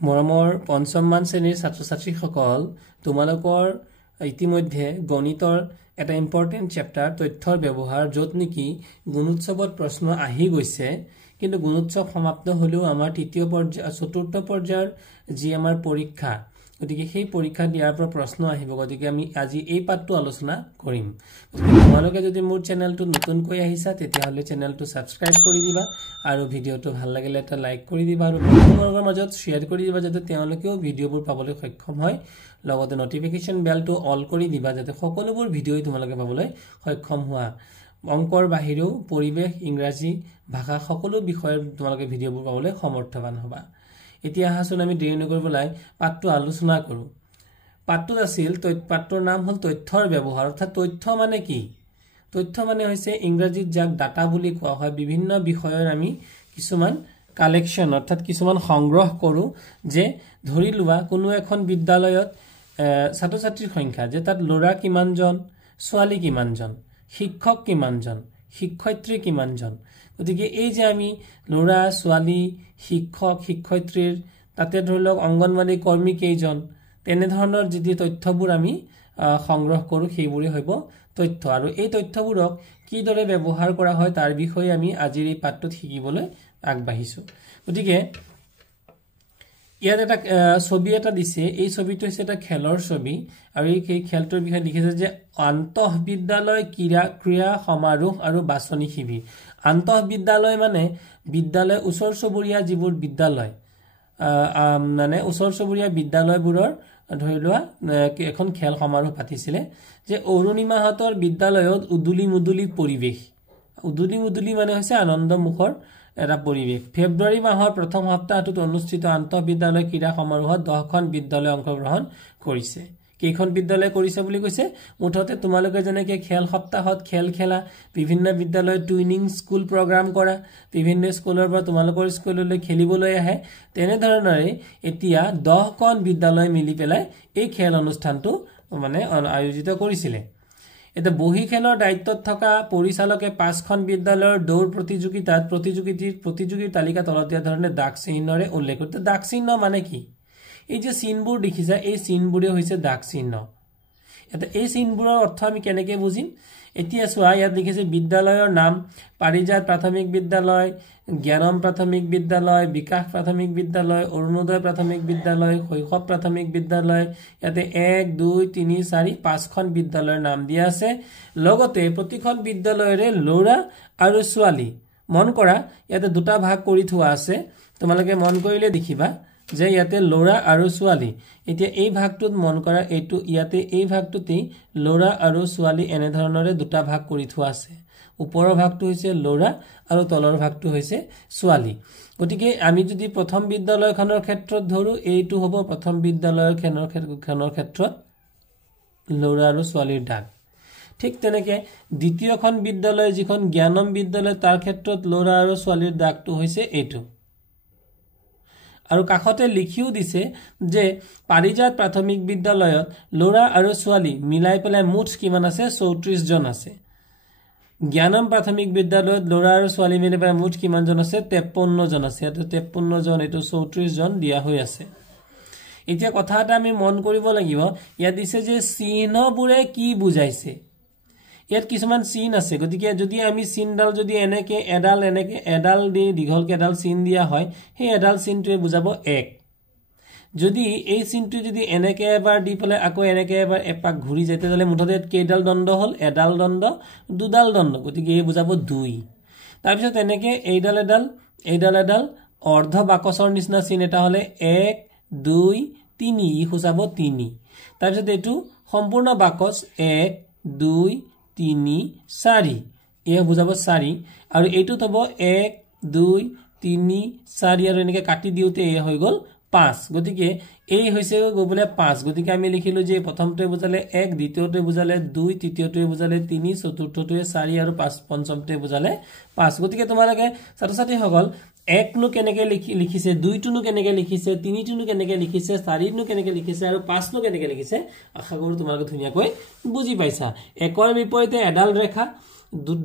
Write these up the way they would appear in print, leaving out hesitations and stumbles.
মৰমৰ পঞ্চমমান শ্ৰেণীৰ ছাত্ৰ-ছাত্ৰীসকল তোমালোকৰ ইতিমধ্যে গণিতৰ এটা ইম্পৰ্টেন্ট চেপ্টাৰ তথ্যৰ ব্যৱহাৰ য'ত নেকি গুণোৎসৱত প্ৰশ্ন আহি গৈছে কিন্তু গুণোৎসৱ সমাপ্ত হলেও আমাৰ চতুৰ্থ পৰ্যায়ৰ যি আমাৰ পৰীক্ষা গতিকে সেই পৰীক্ষা দিয়াৰ পৰা প্ৰশ্ন আহিব গতিকে আমি আজি এই পাঠটো আলোচনা কৰিম তোমালোকে যদি মোৰ চেনেলটো নতুনকৈ আহিছা তেতিয়াহলে চেনেলটো সাবস্ক্ৰাইব কৰি দিবা আৰু ভিডিওটো ভাল লাগিলে এটা লাইক কৰি দিবা আৰু বন্ধুবৰ্গৰ মাজত শেয়াৰ কৰি দিবা যাতে তেওঁলোকেও ভিডিওবোৰ পাবলৈ সক্ষম হয় লগতে নটিফিকেশন বেলটো অল কৰি দিবা যাতে সকলোবোৰ ভিডিও তোমালোকে পাবলৈ সক্ষম হোৱা অংকৰ বাহিৰেও পৰিবেশ ইংৰাজী ভাষা সকলো বিষয়ৰ তোমালোকে ভিডিওবোৰ পাবলৈ সমৰ্থবান হ'বা এতিয়া হাসুন আমি দেৰি নকৰিবলৈ পাঠটো আলোচনা কৰো পাঠটো আছিল পাঠটোৰ নাম হ'ল তথ্যৰ ব্যৱহাৰ অৰ্থাৎ তথ্য মানে কি তথ্য মানে হৈছে ইংৰাজীত যাক ডাটা বুলি কোৱা হয় বিভিন্ন বিষয়ৰ আমি কিছুমান কালেকশন অৰ্থাৎ কিছুমান সংগ্ৰহ কৰো যে ধৰি লোৱা কোনো এখন বিদ্যালয়ত ছাত্ৰ-ছাত্ৰীৰ সংখ্যা যে তাত ল'ৰা কিমানজন ছোৱালী কিমানজন শিক্ষক কিমানজন শিক্ষয়িত্ৰী কিমানজন গতিকে এই যে আমি ল'ৰা ছোৱালী শিক্ষক শিক্ষয়িত্ৰীৰ তাতে ধৰি লওক অংগনবাড়ী কৰ্মী কেইজন তেনে ধৰণৰ যি তথ্যবোৰ আমি সংগ্ৰহ কৰো সেইবোৰে হ'ব তথ্য আৰু এই তথ্যবোৰক কিদৰে ব্যৱহাৰ কৰা হয় তাৰ বিষয়ে আমি আজিৰ এই পাঠটোত শিকিবলৈ আগবাঢ়িছো গতিকে ইয়াত এটা ছবি এটা দিছে এই ছবিটো হৈছে এটা খেলৰ ছবি আৰু এই খেলটোৰ বিষয়ে লিখিছে যে আন্তঃবিদ্যালয় ক্ৰীড়া সমাৰোহ আৰু বাছনি শিবিৰ আন্তঃবিদ্যালয় মানে বিদ্যালয় ওচৰ চুবুৰীয়া যিবোৰ বিদ্যালয় মানে ওচৰ চুবুৰীয়া বিদ্যালয়বোৰৰ ধৰি লোৱা এখন খেল সমাৰোহ পাতিছিলে যে অৰুণিমাহতৰ বিদ্যালয়ত উদুলি মুদুলি পৰিবেশ উদুলি মুদুলি মানে হৈছে আনন্দমুখৰ এটা পৰিবেশ ফেব্ৰুৱাৰী মাহৰ প্ৰথম সপ্তাহটোত অনুষ্ঠিত আন্তঃবিদ্যালয় ক্ৰীড়া সমাৰোহত 10খন বিদ্যালয় অংশগ্ৰহণ কৰিছে কেইখন বিদ্যালয় কৰিছে বুলি কৈছে মুঠতে তোমালোকে যেনেকে খেল সপ্তাহত খেল খেলা বিভিন্ন বিদ্যালয় টুইনিং স্কুল প্ৰগ্ৰাম কৰা বিভিন্ন স্কুলৰ পৰা তোমালোকৰ স্কুললৈ খেলিবলৈ আহে তেনে ধৰণৰে এতিয়া 10খন বিদ্যালয় মিলি পেলাই এই খেল অনুষ্ঠানটো মানে আয়োজিত কৰিছিলে এটা বহি খেলৰ দায়িত্বত থকা পৰিচালকে 5খন বিদ্যালয়ৰ দৌৰ প্ৰতিযোগিতাৰ তালিকা তলত দিয়া ধৰণে দাগ চিহ্নৰে উল্লেখ কৰিছে দাগ চিহ্ন মানে কি এই যে চিহ্নবোৰ দেখিছা এই চিহ্নবোৰে হৈছে দাগ চিহ্ন এটা এই চিহ্নবোৰৰ অৰ্থ আমি কেনেকৈ বুজিম এতিয়া চোৱা ইয়াত লিখিছে বিদ্যালয়ৰ নাম পাৰিজাত প্ৰাথমিক বিদ্যালয় জ্ঞানম প্ৰাথমিক বিদ্যালয় বিকাশ প্ৰাথমিক বিদ্যালয় অৰুণোদয় প্ৰাথমিক বিদ্যালয় শৈশৱ প্ৰাথমিক বিদ্যালয় ইয়াতে 1 2 3 4 5খন বিদ্যালয়ৰ নাম দিয়া আছে লগতে প্ৰতিখন বিদ্যালয়ৰে ল'ৰা আৰু ছোৱালী মন কৰা ইয়াতে দুটা ভাগ কৰি থোৱা আছে তোমালোকে মন কৰিলে দেখিবা যে ইয়াতে ল'ৰা আৰু ছোৱালী এতিয়া এই ভাগটোত মন কৰা এইটো ইয়াতে এই ভাগটোতেই ল'ৰা আৰু ছোৱালী এনে ধৰণৰে দুটা ভাগ কৰি থোৱা আছে ওপৰৰ ভাগটো হৈছে ল'ৰা আৰু তলৰ ভাগটো হৈছে ছোৱালী গতিকে আমি যদি প্ৰথম বিদ্যালয়খনৰ ক্ষেত্ৰত ধৰো এইটো হ'ব প্ৰথম বিদ্যালয়ৰ ক্ষেত্ৰত ল'ৰা আৰু ছোৱালীৰ দাগ ঠিক তেনেকে দ্বিতীয়খন বিদ্যালয় যিখন জ্ঞানম বিদ্যালয় তাৰ ক্ষেত্ৰত ল'ৰা আৰু ছোৱালীৰ দাগটো হৈছে এইটো আৰু কাখতে লিখিও দিছে যে পাৰিজাত প্ৰাথমিক বিদ্যালয়ত ল'ৰা আৰু ছোৱালী মিলাই পেলাই মুঠ কিমান আছে 34 জন আছে জ্ঞানম প্ৰাথমিক বিদ্যালয়ত ল'ৰা আৰু ছোৱালী মিলাই পেলাই মুঠ কিমান জন আছে 53 জন আছে এটো 53 জন এটো 34 জন দিয়া হৈ আছে এতিয়া কথা এটা আমি মন কৰিব লাগিব ইয়াত দিছে যে চিহ্নবোৰে কি বুজাইছে ইয়াত কিছুমান চিহ্ন আছে গতিকে যদি আমি চিহ্নডাল যদি এনেকে এডাল দি দীঘলকে এডাল চিহ্ন দিয়া হয় সেই এডাল চিহ্নটোৱে বুজাব 1 যদি এই চিহ্নটো যদি এনেকে এবাৰ দি পেলাই আকৌ এনেকে এবাৰ এপাক ঘূৰি যায় তেতিয়াহলে মুঠতে কেইডাল দণ্ড হ'ল এডাল দণ্ড দুডাল দণ্ড গতিকে এই বুজাব 2 তাৰ পিছত এনেকে এইডাল অৰ্ধ বাকচৰ নিচিনা চিহ্ন এটা হলে 1 2 3 ই বুজাব 3 তাৰ পিছত এটো সম্পূৰ্ণ বাকচ 1 2 3 4 এয়া বুজাব 4 আৰু এইটো হ'ব 1 2 3 4 আৰু এনেকে কাটি দিওতে এ হৈ গল 5 গতিকে এই হৈছে গবলে 5 গতিকে আমি লিখিলো যে প্ৰথমটোৱে বুজালে 1 দ্বিতীয়টোৱে বুজালে 2 তৃতীয়টোৱে বুজালে 3 চতুৰ্থটোৱে 4 আৰু 5 পঞ্চমটোৱে বুজালে 5 গতিকে তোমালোকে ছাত্ৰ-ছাত্ৰীসকল 1 নো কেনেকে লিখিছে 2 টো নো কেনেকে লিখিছে 3 টো নো কেনেকে লিখিছে 4 নো কেনেকে লিখিছে আৰু 5 নো কেনেকে লিখিছে আশা কৰো তোমালোকে ধুনিয়াকৈ বুজি পাইছা 1ৰ বিপৰীতে এডাল ৰেখা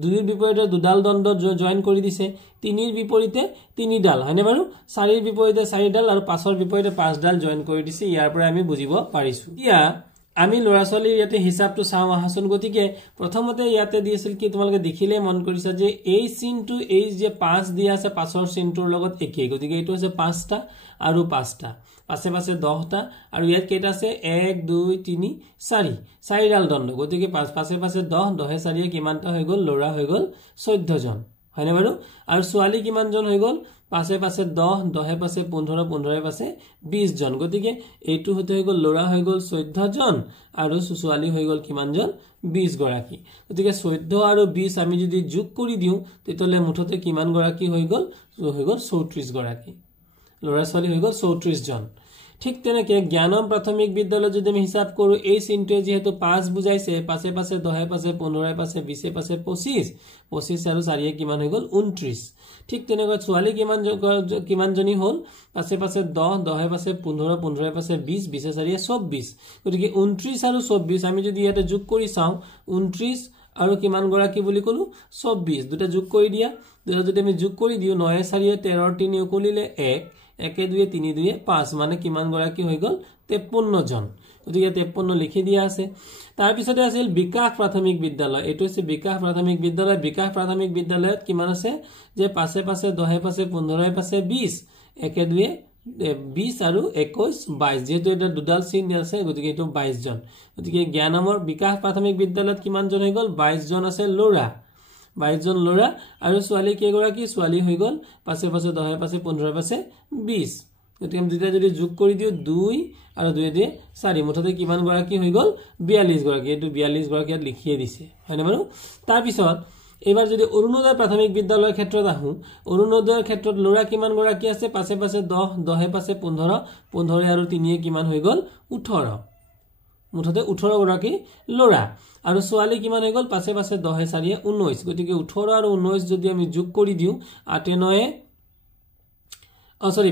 দুইৰ বিপৰীতে দুডাল দণ্ড জয়েন কৰি দিছে 3ৰ বিপৰীতে 3ডাল হয়নে বাৰু 4ৰ বিপৰীতে 4ডাল আৰু 5ৰ বিপৰীতে 5ডাল জয়েন কৰি দিছে ইয়াৰ পৰা আমি বুজিব পাৰিছো ইয়া আমি লৰা ছোৱালীৰ ইয়াতে হিসাবটো চাও আহাচোন গতিকে প্ৰথমতে ইয়াতে দিছিল কি তোমালোকে দেখিলে মন কৰিছা যে এই চিনটো এই যে 5 দিয়া আছে 5ৰ চিনটোৰ লগত একেই গতিকে এটো আছে 5টা আৰু 5টা পাছে পাছে 10টা আৰু ইয়াত কেইটা আছে 1 2 3 4 4ডাল দণ্ড গতিকে পাছে পাছে 10 10 4 কিমানটা হৈ গল লৰা হৈ গল 14 জন হয়নে বাৰু আৰু ছোৱালী কিমান জন হৈ গল পাছে পাছে 10 10 পাছে 15 15 পাছে 20 জন গতিকে এইটো হতে হৈ গল লৰা হৈ গল 14 জন আৰু ছোৱালী হৈ গল কিমান জন 20 গৰাকী গতিকে 14 আৰু 20 আমি যদি যোগ কৰি দিও তেতিয়ালে মুঠতে কিমান গৰাকী হৈ গল 34 গৰাকী লৰা ছোৱালী হৈ গল 34 জন ঠিক তেনেকে জ্ঞানম প্ৰাথমিক বিদ্যালয় যদি আমি হিসাব কৰো এই চিনটোৱে যেহেতু 5 বুজাইছে পাছে পাছে 10 পাছে 15 পাছে 20 পাছে 25 25 আৰু 4 কিমান হৈ গল 29 ঠিক তেনেকৈ ছোৱালী কিমান জনী হল পাছে পাছে 10 10 পাছে 15 15 পাছে 20 20 4 24 গতিকে 29 আৰু 24 আমি যদি ইয়াতে যোগ কৰি চাও 29 আৰু কিমান গৰাকী বুলি কলো 24 দুটা যোগ কৰি দিয়া দুটা যদি আমি যোগ কৰি দিও 9 4 13 3 উকলিলে 1 1 2 3 2 5 মানে কিমান গৰাকী হৈ গল 53 জন গতিকে 53 লিখি দিয়া আছে তাৰ পিছতে আছিল বিকাশ প্ৰাথমিক বিদ্যালয় এটো আছে বিকাশ প্ৰাথমিক বিদ্যালয়ত কিমান আছে যে পাছে পাছে 10 পাছে 15 পাছে 20 1 2 20 আৰু 21 22 যেহেতু এটা দুডাল চিন আছে গতিকে এটো 22 জন গতিকে জ্ঞানমৰ বিকাশ প্ৰাথমিক বিদ্যালয়ত কিমান জন হৈ গল 22 জন আছে লৰা 22 জন লৰা আৰু ছোৱালী কেগৰাকী ছোৱালী হৈ গল পাছে পাছে 10 পাছে 15 পাছে 20 গতিকে আমি দুটা যদি যোগ কৰি দিও 2 আৰু 2 দিয়ে 4 মুঠতে কিমান গৰাকী হৈ গল 42 গৰাকী এটো 42 গৰাকী ইয়াত লিখিয়ে দিছে হয়নে বাৰু তাৰ পিছত এবাৰ যদি অৰুণোদয় প্ৰাথমিক বিদ্যালয়ৰ ক্ষেত্ৰত আহু অৰুণোদয়ৰ ক্ষেত্ৰত লৰা কিমান গৰাকী আছে পাছে পাছে 10 10 পাছে 15 15 আৰু 3 কিমান হৈ গল 18 মুঠতে 18 গৰাকী লৰা আৰু ছোৱালী কিমান হৈ গল পাছে পাছে 10 4 19 গতিকে 18 আৰু 19 যদি আমি যোগ কৰি দিও 8 9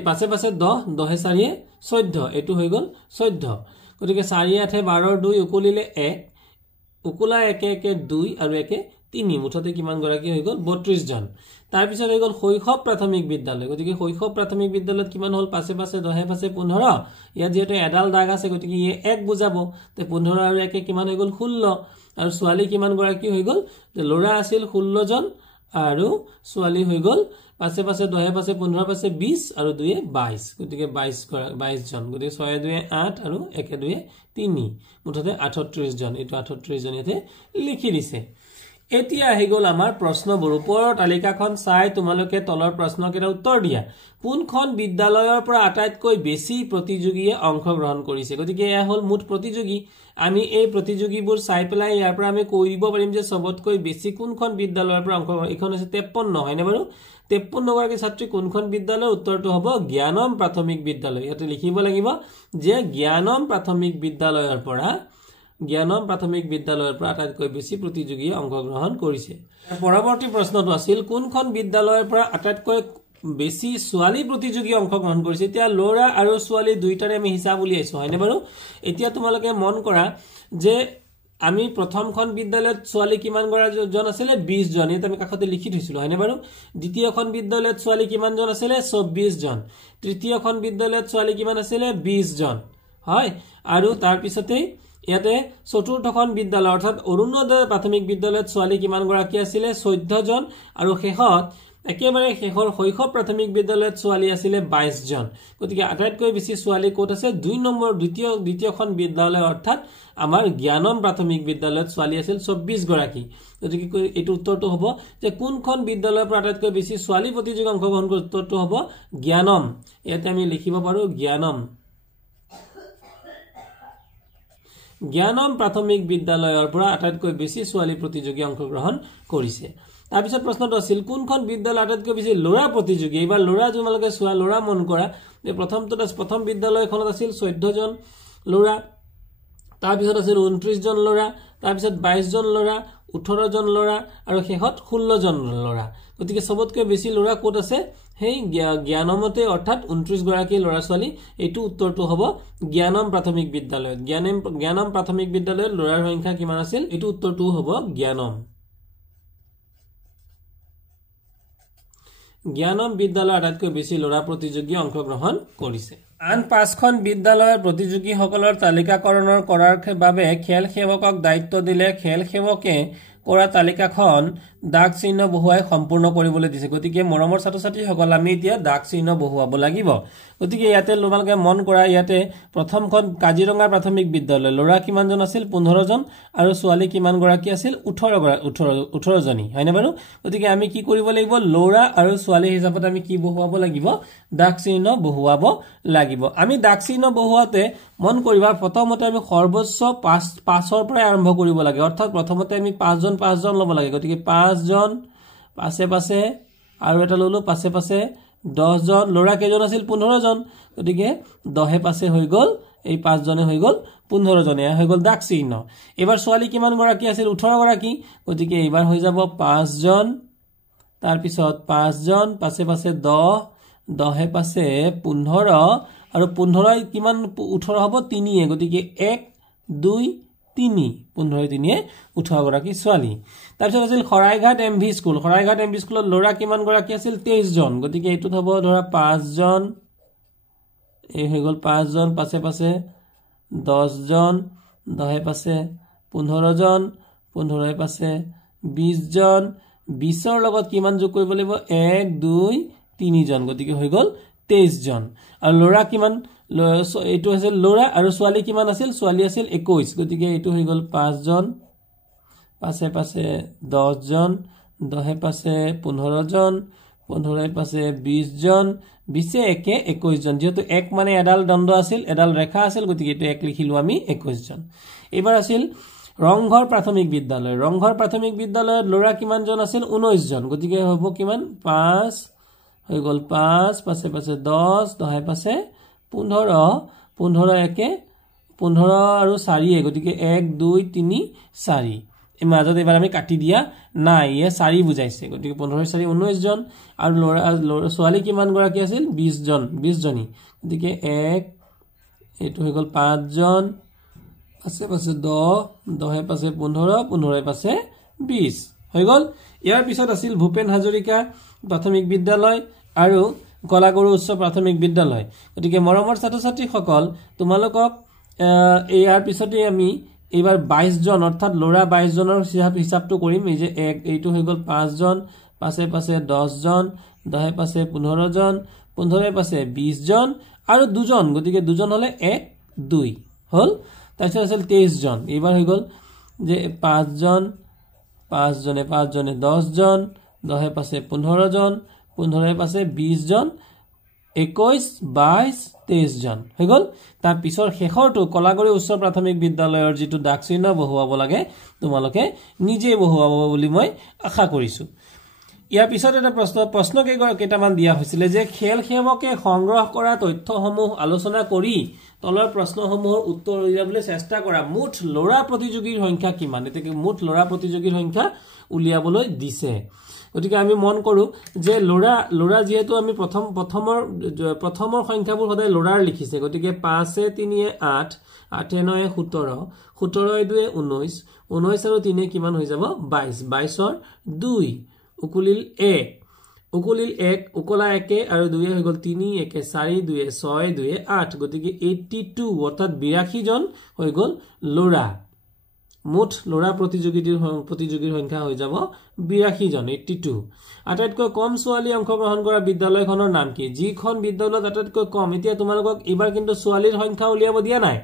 পাছে পাছে 10 10 4 14 এটো হৈ গল 14 গতিকে 4 8 12 2 উকলিলে 1 উকলা 1 1 2 আৰু 1 3 মুঠতে কিমান গৰাকী হৈ গল 32 জন তাৰ পিছত হৈ গল শৈশৱ প্ৰাথমিক বিদ্যালয় গতিকে শৈশৱ প্ৰাথমিক বিদ্যালয়ত কিমান হল পাছে পাছে 10 পাছে 15 ইয়াত যেটো এডাল দাগ আছে গতিকে ই 1 বুজাবো তে 15 আৰু 1 কিমান হৈ গল 16 আৰু ছোৱালী কিমান গৰাকী হৈ গল তে লৰা আছিল 16 জন আৰু ছোৱালী হৈ গল পাছে পাছে 10 পাছে 15 পাছে 20 আৰু 2 22 গতিকে 22 জন গতিকে 6 2 8 আৰু 1 2 3 মুঠতে 38 জন এটো 38 জন ইয়াতে লিখি দিছে এতিয়া আহি গল আমাৰ প্ৰশ্নবোৰ ওপৰৰ তালিকাখন চাই তোমালোকে তলৰ প্ৰশ্নকেইটা উত্তৰ দিয়া কোনখন বিদ্যালয়ৰ পৰা আটাইতকৈ বেছি প্ৰতিযোগীয়ে অংশগ্ৰহণ কৰিছে গতিকে এয়া হল মুঠ প্ৰতিযোগী আমি এই প্ৰতিযোগীবোৰ চাই পেলাই ইয়াৰ পৰা আমি কৈ দিব পাৰিম যে সবতকৈ বেছি কোনখন বিদ্যালয়ৰ পৰা অংশগ্ৰহণ এখন আছে 53 হয়নে বাৰু 53 গৰাকী ছাত্ৰী কোনখন বিদ্যালয়ৰ উত্তৰটো হ'ব জ্ঞানম প্ৰাথমিক বিদ্যালয় ইয়াতে লিখিব লাগিব যে জ্ঞানম প্ৰাথমিক বিদ্যালয়ৰ পৰা আটাইতকৈ বেছি প্ৰতিযোগীয়ে অংশগ্ৰহণ কৰিছে পৰৱৰ্তী প্ৰশ্নটো আছিল কোনখন বিদ্যালয়ৰ পৰা আটাইতকৈ বেছি ছোৱালী প্ৰতিযোগী অংশগ্ৰহণ কৰিছে এতিয়া লৰা আৰু ছোৱালী দুইটাৰে আমি হিসাব উলিয়াইছো হয়নে বাৰু এতিয়া তোমালোকে মন কৰা যে আমি প্ৰথমখন বিদ্যালয়ত ছোৱালী কিমান জন আছিল 20 জন এটা আমি কাখতে লিখি থৈছিলো হয়নে বাৰু দ্বিতীয়খন বিদ্যালয়ত ছোৱালী কিমান জন আছিল 24 জন তৃতীয়খন বিদ্যালয়ত ছোৱালী কিমান আছিল 20 জন হয় আৰু তাৰ পিছতে ইয়াতে চতুৰ্থখন বিদ্যালয় অৰ্থাৎ অৰুণোদয় প্ৰাথমিক বিদ্যালয়ত ছোৱালী কিমান গৰাকী আছিল 14 জন আৰু শেষত একেবাৰে শেষৰ শৈশৱ প্ৰাথমিক বিদ্যালয়ত ছোৱালী আছিল 22 জন গতিকে আটাইতকৈ বেছি ছোৱালী কোট আছে 2 নম্বৰ দ্বিতীয়খন বিদ্যালয় অৰ্থাৎ আমাৰ জ্ঞানম প্ৰাথমিক বিদ্যালয়ত ছোৱালী আছিল 24 গৰাকী গতিকে এটো উত্তৰটো হ'ব যে কোনখন বিদ্যালয়ৰ পৰা আটাইতকৈ বেছি ছোৱালী প্ৰতিযোগী অংশগ্ৰহণ কৰে উত্তৰটো হ'ব জ্ঞানম ইয়াতে আমি লিখিব পাৰো জ্ঞানম প্ৰাথমিক বিদ্যালয়ৰ পৰা আটাইতকৈ বেছি ছোৱালী প্ৰতিযোগী অংশগ্ৰহণ কৰিছে তাৰ পিছত প্ৰশ্নটো আছিল কোনখন বিদ্যালয় আটাইতকৈ বেছি লৰা প্ৰতিযোগী এবাৰ লৰা তোমালোকে সোৱা লৰা মন কৰা যে প্ৰথম বিদ্যালয়খনত আছিল 14 জন লৰা তাৰ পিছত আছিল 29 জন লৰা তাৰ পিছত 22 জন লৰা 18 জন লৰা আৰু শেষত 16 জন লৰা গতিকে সবতকৈ বেছি লৰা কোট আছে হেই জ্ঞানমতে অৰ্থাৎ 29 গৰাকী লৰা ছোৱালী এটো উত্তৰটো হ'ব জ্ঞানম প্ৰাথমিক বিদ্যালয়ত জ্ঞানম প্ৰাথমিক বিদ্যালয়ত লৰাৰ সংখ্যা কিমান আছিল এটো উত্তৰটো হ'ব জ্ঞানম জ্ঞানম বিদ্যালয় আটাইতকৈ বেছি ল'ৰা প্ৰতিযোগী অংশগ্ৰহণ কৰিছে আন 5খন বিদ্যালয়ৰ প্ৰতিযোগীসকলৰ তালিকাকৰণৰ কৰাৰ বাবে খেল সেৱকক দায়িত্ব দিলে খেল সেৱকে কৰা তালিকাখন দাগ চিহ্ন বহুৱাই সম্পূৰ্ণ কৰিবলৈ দিছে গতিকে মৰমৰ ছাত্ৰ-ছাত্ৰীসকল আমি এতিয়া দাগ চিহ্ন বহুৱাব লাগিব গতিকে ইয়াতে তোমালোকে মন কৰা ইয়াতে প্ৰথমখন কাজিৰঙা প্ৰাথমিক বিদ্যালয় ল'ৰা কিমানজন আছিল 15 জন আৰু ছোৱালী কিমান গৰাকী আছিল 18 জনী হয়নে বাৰু গতিকে আমি কি কৰিব লাগিব ল'ৰা আৰু ছোৱালী হিচাপত আমি কি বহুৱাব লাগিব দাগ চিহ্ন বহুৱাব লাগিব আমি দাগ চিহ্ন বহুৱাতে মন কৰিবা প্ৰথমতে আমি সৰ্বোচ্চ 5ৰ পৰা আৰম্ভ কৰিব লাগে অৰ্থাৎ প্ৰথমতে আমি 5 জন ল'ব লাগে গতিকে 5 জন পাছে আৰু এটা ললো পাছে 10 জন ল'ৰা কেইজন আছিল 15 জন গতিকে 10 পাছে হৈ গল এই 5 জনে হৈ গল 15 জনে হৈ গল দাগ চিহ্ন এবাৰ ছোৱালী কিমান গৰাকী আছিল 18 গৰাকী গতিকে এবাৰ হৈ যাব 5 জন তাৰ পিছত 5 জন পাছে 10 পাছে 15 আৰু 15 কিমান 18 হ'ব 3 গতিকে 1 2 3 15 3 18 গৰাকী ছোৱালী তাৰ পিছত আছিল খৰাইঘাট এমভি স্কুলত ল'ৰা কিমান গৰাকী আছিল 23 জন গতিকে এইটো হ'ব ধৰা 5 জন এই হৈ গল 5 জন পাছে 10 জন 10 পাছে 15 জন 15 পাছে 20 জন 20ৰ লগত কিমান যোগ কৰিব লাগিব 1 2 3 জন গতিকে হৈ গল 23 জন আৰু ল'ৰা কিমান এইটো আছিল ল'ৰা আৰু ছোৱালী কিমান আছিল ছোৱালী আছিল 21 গতিকে এইটো হৈ গল 5 জন পাছে 10 জন 10 পাছে 15 জন 15 পাছে 20 জন 20 একে 21 জন যেহেতু এক মানে এডাল দণ্ড আছিল এডাল ৰেখা আছিল গতিকে এটো এক লিখিলো আমি 21 জন এবাৰ আছিল ৰংঘৰ প্ৰাথমিক বিদ্যালয়ৰ ল'ৰা কিমান জন আছিল 19 জন গতিকে হ'ব কিমান 5 হৈ গল 5 পাছে 10 10 পাছে 15 একে 15 আৰু 4 গতিকে 1 2 3 4 এই মাজত এবাৰ আমি কাটি দিয়া নাই এ 4 বুজাইছে গতিকে 15 4 19 জন আৰু ল'ৰা ছোৱালী কিমান গৰাকী আছিল 20 জনী গতিকে 1 এটো হৈ গল 5 জন পাছে 10 পাছে 15 পাছে 20 হৈ গল ইয়াৰ পিছত আছিল ভূপেন হাজৰিকা প্ৰাথমিক বিদ্যালয় আৰু কলাগুৰু উচ্চ প্ৰাথমিক বিদ্যালয় গতিকে মৰমৰ ছাত্ৰ-ছাত্ৰীসকল তোমালোকক ইয়াৰ পিছতে আমি এবাৰ 22 জন অৰ্থাৎ ল'ৰা 22 জনৰ হিচাপটো কৰিম এই যে এইটো হৈ গল 5 জন পাছে 10 জন 10 পাছে 15 জন 15 পাছে 20 জন আৰু দুজন গতিকে দুজন হলে 1 2 হল তাৰপিছত আছিল 23 জন এবাৰ হৈ গল যে 5 জন 5 জনে 10 জন 10 পাছে 15 জন 15 পাছে 20 জন 21 22 23 জন হৈ গল তাৰ পিছৰ শেষৰটো কলাগুৰু উচ্চ প্ৰাথমিক বিদ্যালয়ৰ যেটো দাগ চিহ্ন বহুৱাব লাগে তোমালোকে নিজে বহুৱাব বুলি মই আশা কৰিছো ইয়াৰ পিছত এটা প্ৰশ্ন কেইটামান দিয়া হৈছিল যে খেল সেৱকে সংগ্ৰহ কৰা তথ্যসমূহ আলোচনা কৰি তলৰ প্ৰশ্নসমূহৰ উত্তৰ উলিয়াবলৈ চেষ্টা কৰা মুঠ ল'ৰা প্ৰতিযোগীৰ সংখ্যা কিমান এতে মুঠ ল'ৰা প্ৰতিযোগীৰ সংখ্যা উলিয়াবলৈ দিছে গতিকে আমি মন কৰো যে ল'ৰা যেহেতু আমি প্ৰথমৰ সংখ্যাবোৰ সদায় ল'ৰাৰ লিখিছে গতিকে 5 3 8 8 9 17 17 2 19 19 আৰু 3 কিমান হৈ যাব 22 22ৰ 2 উকুলিল 1 উকলা 1 আৰু 2 হৈ গল 3 1 4 2 6 2 8 গতিকে 82 অৰ্থাৎ 82 জন হৈ গল ল'ৰা মুঠ ল'ৰা প্ৰতিযোগীৰ সংখ্যা হৈ যাব 82 জন 82 আটাইতকৈ কম ছোৱালী অংশগ্ৰহণ কৰা বিদ্যালয়খনৰ নাম কি যিখন বিদ্যালয়ত আটাইতকৈ কম এতিয়া তোমালোকক এবাৰ কিন্তু ছোৱালীৰ সংখ্যা উলিয়াব দিয়া নাই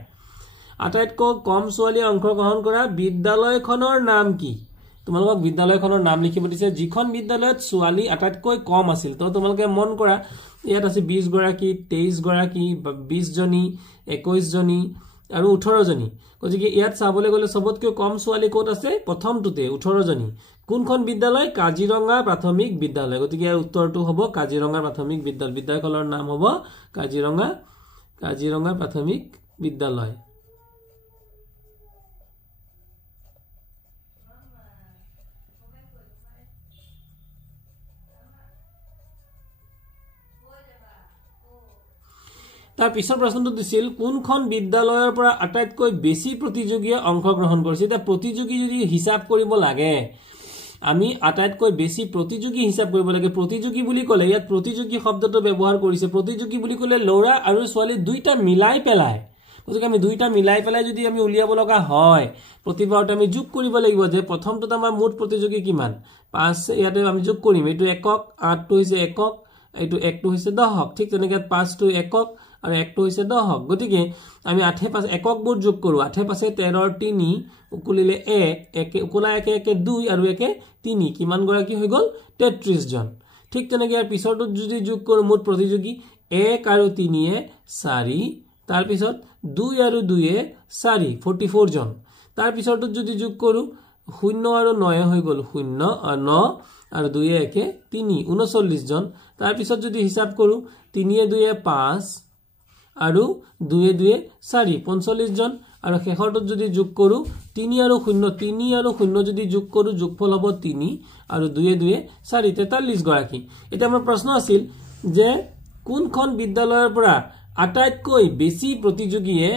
আটাইতকৈ কম ছোৱালী অংশগ্ৰহণ কৰা বিদ্যালয়খনৰ নাম কি তোমালোকক বিদ্যালয়খনৰ নাম লিখিব দিছে যিখন বিদ্যালয়ত ছোৱালী আটাইতকৈ কম আছিল তো তোমালোকে মন কৰা ইয়াত আছে 20 গৰাকী 23 গৰাকী 20 জনী 21 জনী আৰু 18 জনী গতিকে ইয়াত চাবলৈ গলে সবতকৈ কম ছোৱালী কোট আছে প্ৰথমটোতে 18 জনী কোনখন বিদ্যালয় কাজিৰঙা প্ৰাথমিক বিদ্যালয় গতিকে ইয়াৰ উত্তৰটো হ'ব কাজিৰঙা প্ৰাথমিক বিদ্যালয় বিদ্যালয়খনৰ নাম হ'ব কাজিৰঙা প্ৰাথমিক বিদ্যালয় তাৰ পিছৰ প্ৰশ্নটো দিছিল কোনখন বিদ্যালয়ৰ পৰা আটাইতকৈ বেছি প্ৰতিযোগীয়ে অংশগ্ৰহণ কৰিছে এটা প্ৰতিযোগী যদি হিচাপ কৰিব লাগে আমি আটাইতকৈ বেছি প্ৰতিযোগী হিচাপ কৰিব লাগে প্ৰতিযোগী বুলি ক'লে ইয়াত প্ৰতিযোগী শব্দটো ব্যৱহাৰ কৰিছে প্ৰতিযোগী বুলি ক'লে ল'ৰা আৰু ছোৱালী দুইটা মিলাই পেলাই গতিকে আমি দুইটা মিলাই পেলাই যদি আমি উলিয়াব লগা হয় প্ৰতিবাৰতে আমি যোগ কৰিব লাগিব যে প্ৰথমটো আমাৰ মুঠ প্ৰতিযোগী কিমান 5 ইয়াতে আমি যোগ কৰিম এইটো একক 8 টো হৈছে একক এইটো 1 টো হৈছে দহক ঠিক তেনেকৈ 5 টো একক আৰু 1 টো হৈছে দহক গতিকে আমি 8 5 এককবোৰ যোগ কৰো 8 5 13 3 উকুলিলে 1 উকুলা 1 1 2 আৰু 1 3 কিমান গৰাকী হৈ গল 33 জন ঠিক তেনেকৈ ইয়াৰ পিছৰটো যদি যোগ কৰো মুঠ প্ৰতিযোগী 1 আৰু 3 এ 4 তাৰ পিছত 2 আৰু 2 এ 4 44 জন তাৰ পিছৰটো যদি যোগ কৰো 0 আৰু 9 হৈ গল 0 আৰু 9 আৰু 2 এ 1 3 39 জন তাৰ পিছত যদি হিসাব কৰো 3 এ 2 এ 5 আৰু 2 এ 2 এ 4 45 জন আৰু শেষৰটো যদি যোগ কৰো 3 আৰু 0 যদি যোগ কৰো যোগফল হ'ব 3 আৰু 2 এ 2 এ 4 43 গৰাকী এটা আমাৰ প্ৰশ্ন আছিল যে কোনখন বিদ্যালয়ৰ পৰা আটাইতকৈ বেছি প্ৰতিযোগীয়ে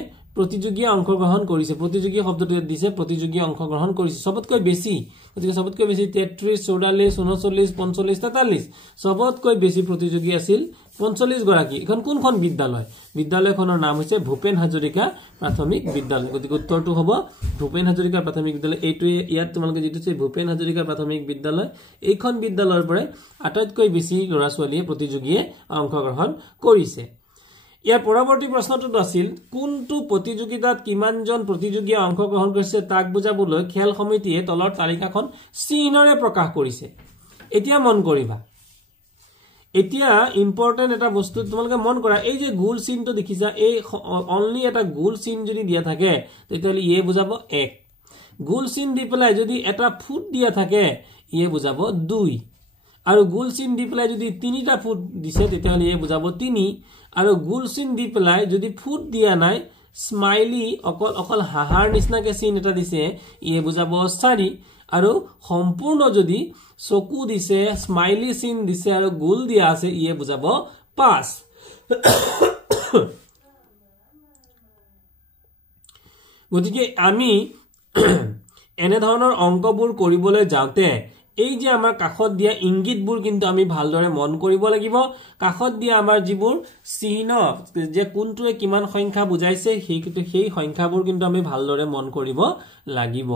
অংশগ্ৰহণ কৰিছে প্ৰতিযোগী শব্দটো দিছে প্ৰতিযোগী অংশগ্ৰহণ কৰিছে সবতকৈ বেছি গতিকে সবতকৈ বেছি 33 44 39 45 43 সবতকৈ বেছি প্ৰতিযোগী আছিল 45 গৰাকী এখন কোনখন বিদ্যালয়খনৰ নাম হৈছে ভূপেন হাজৰিকা প্ৰাথমিক বিদ্যালয় গতিকে উত্তৰটো হ'ব ভূপেন হাজৰিকা প্ৰাথমিক বিদ্যালয় এইটোৱে ইয়াত তোমালোকে যেটো আছে ভূপেন হাজৰিকা প্ৰাথমিক বিদ্যালয় এইখন বিদ্যালয়ৰ পৰা আটাইতকৈ বেছি ল'ৰা ছোৱালীয়ে প্ৰতিযোগীয়ে অংশগ্ৰহণ কৰিছে ইয়াৰ পৰৱৰ্তী প্ৰশ্নটো আছিল কোনটো প্ৰতিযোগিতাত কিমানজন প্ৰতিযোগীয়ে অংশগ্ৰহণ কৰিছে তাক বুজাবলৈ খেল সমিতিয়ে তলৰ তালিকাখন চিহ্নৰে প্ৰকাশ কৰিছে এতিয়া মন কৰিবা এতিয়া ইম্পৰ্টেন্ট এটা বস্তু তোমালোকে মন কৰা এই যে গোল চিহ্নটো দেখিছা এই অনলি এটা গোল চিহ্ন যদি দিয়া থাকে তেতিয়াহলে ইয়ে বুজাব 1 গোল চিহ্ন দি পেলাই যদি এটা ফুট দিয়া থাকে ইয়ে বুজাব 2 আৰু গোল চিহ্ন দি পেলাই যদি তিনিটা ফুট দিছে তেতিয়াহলে ইয়ে বুজাব 3 আৰু গোল চিহ্ন দি পেলাই যদি ফুট দিয়া নাই স্মাইলি অকল হাহাৰ নিচিনাকে চিহ্ন এটা দিছে ইয়ে বুজাব 4 আৰু সম্পূৰ্ণ যদি চকু দিছে স্মাইলি চিহ্ন দিছে আৰু গোল দিয়া আছে ইয়ে বুজাব 5 গতিকে আমি এনে ধৰণৰ অংকবোৰ কৰিবলৈ যাওঁতে এই যে আমাৰ কাখত দিয়া ইংগিতবোৰ কিন্তু আমি ভালদৰে মন কৰিব লাগিব কাখত দিয়া আমাৰ যিবোৰ চিহ্ন যে কোনটোৱে কিমান সংখ্যা বুজাইছে সেই সংখ্যাবোৰ কিন্তু আমি ভালদৰে মন কৰিব লাগিব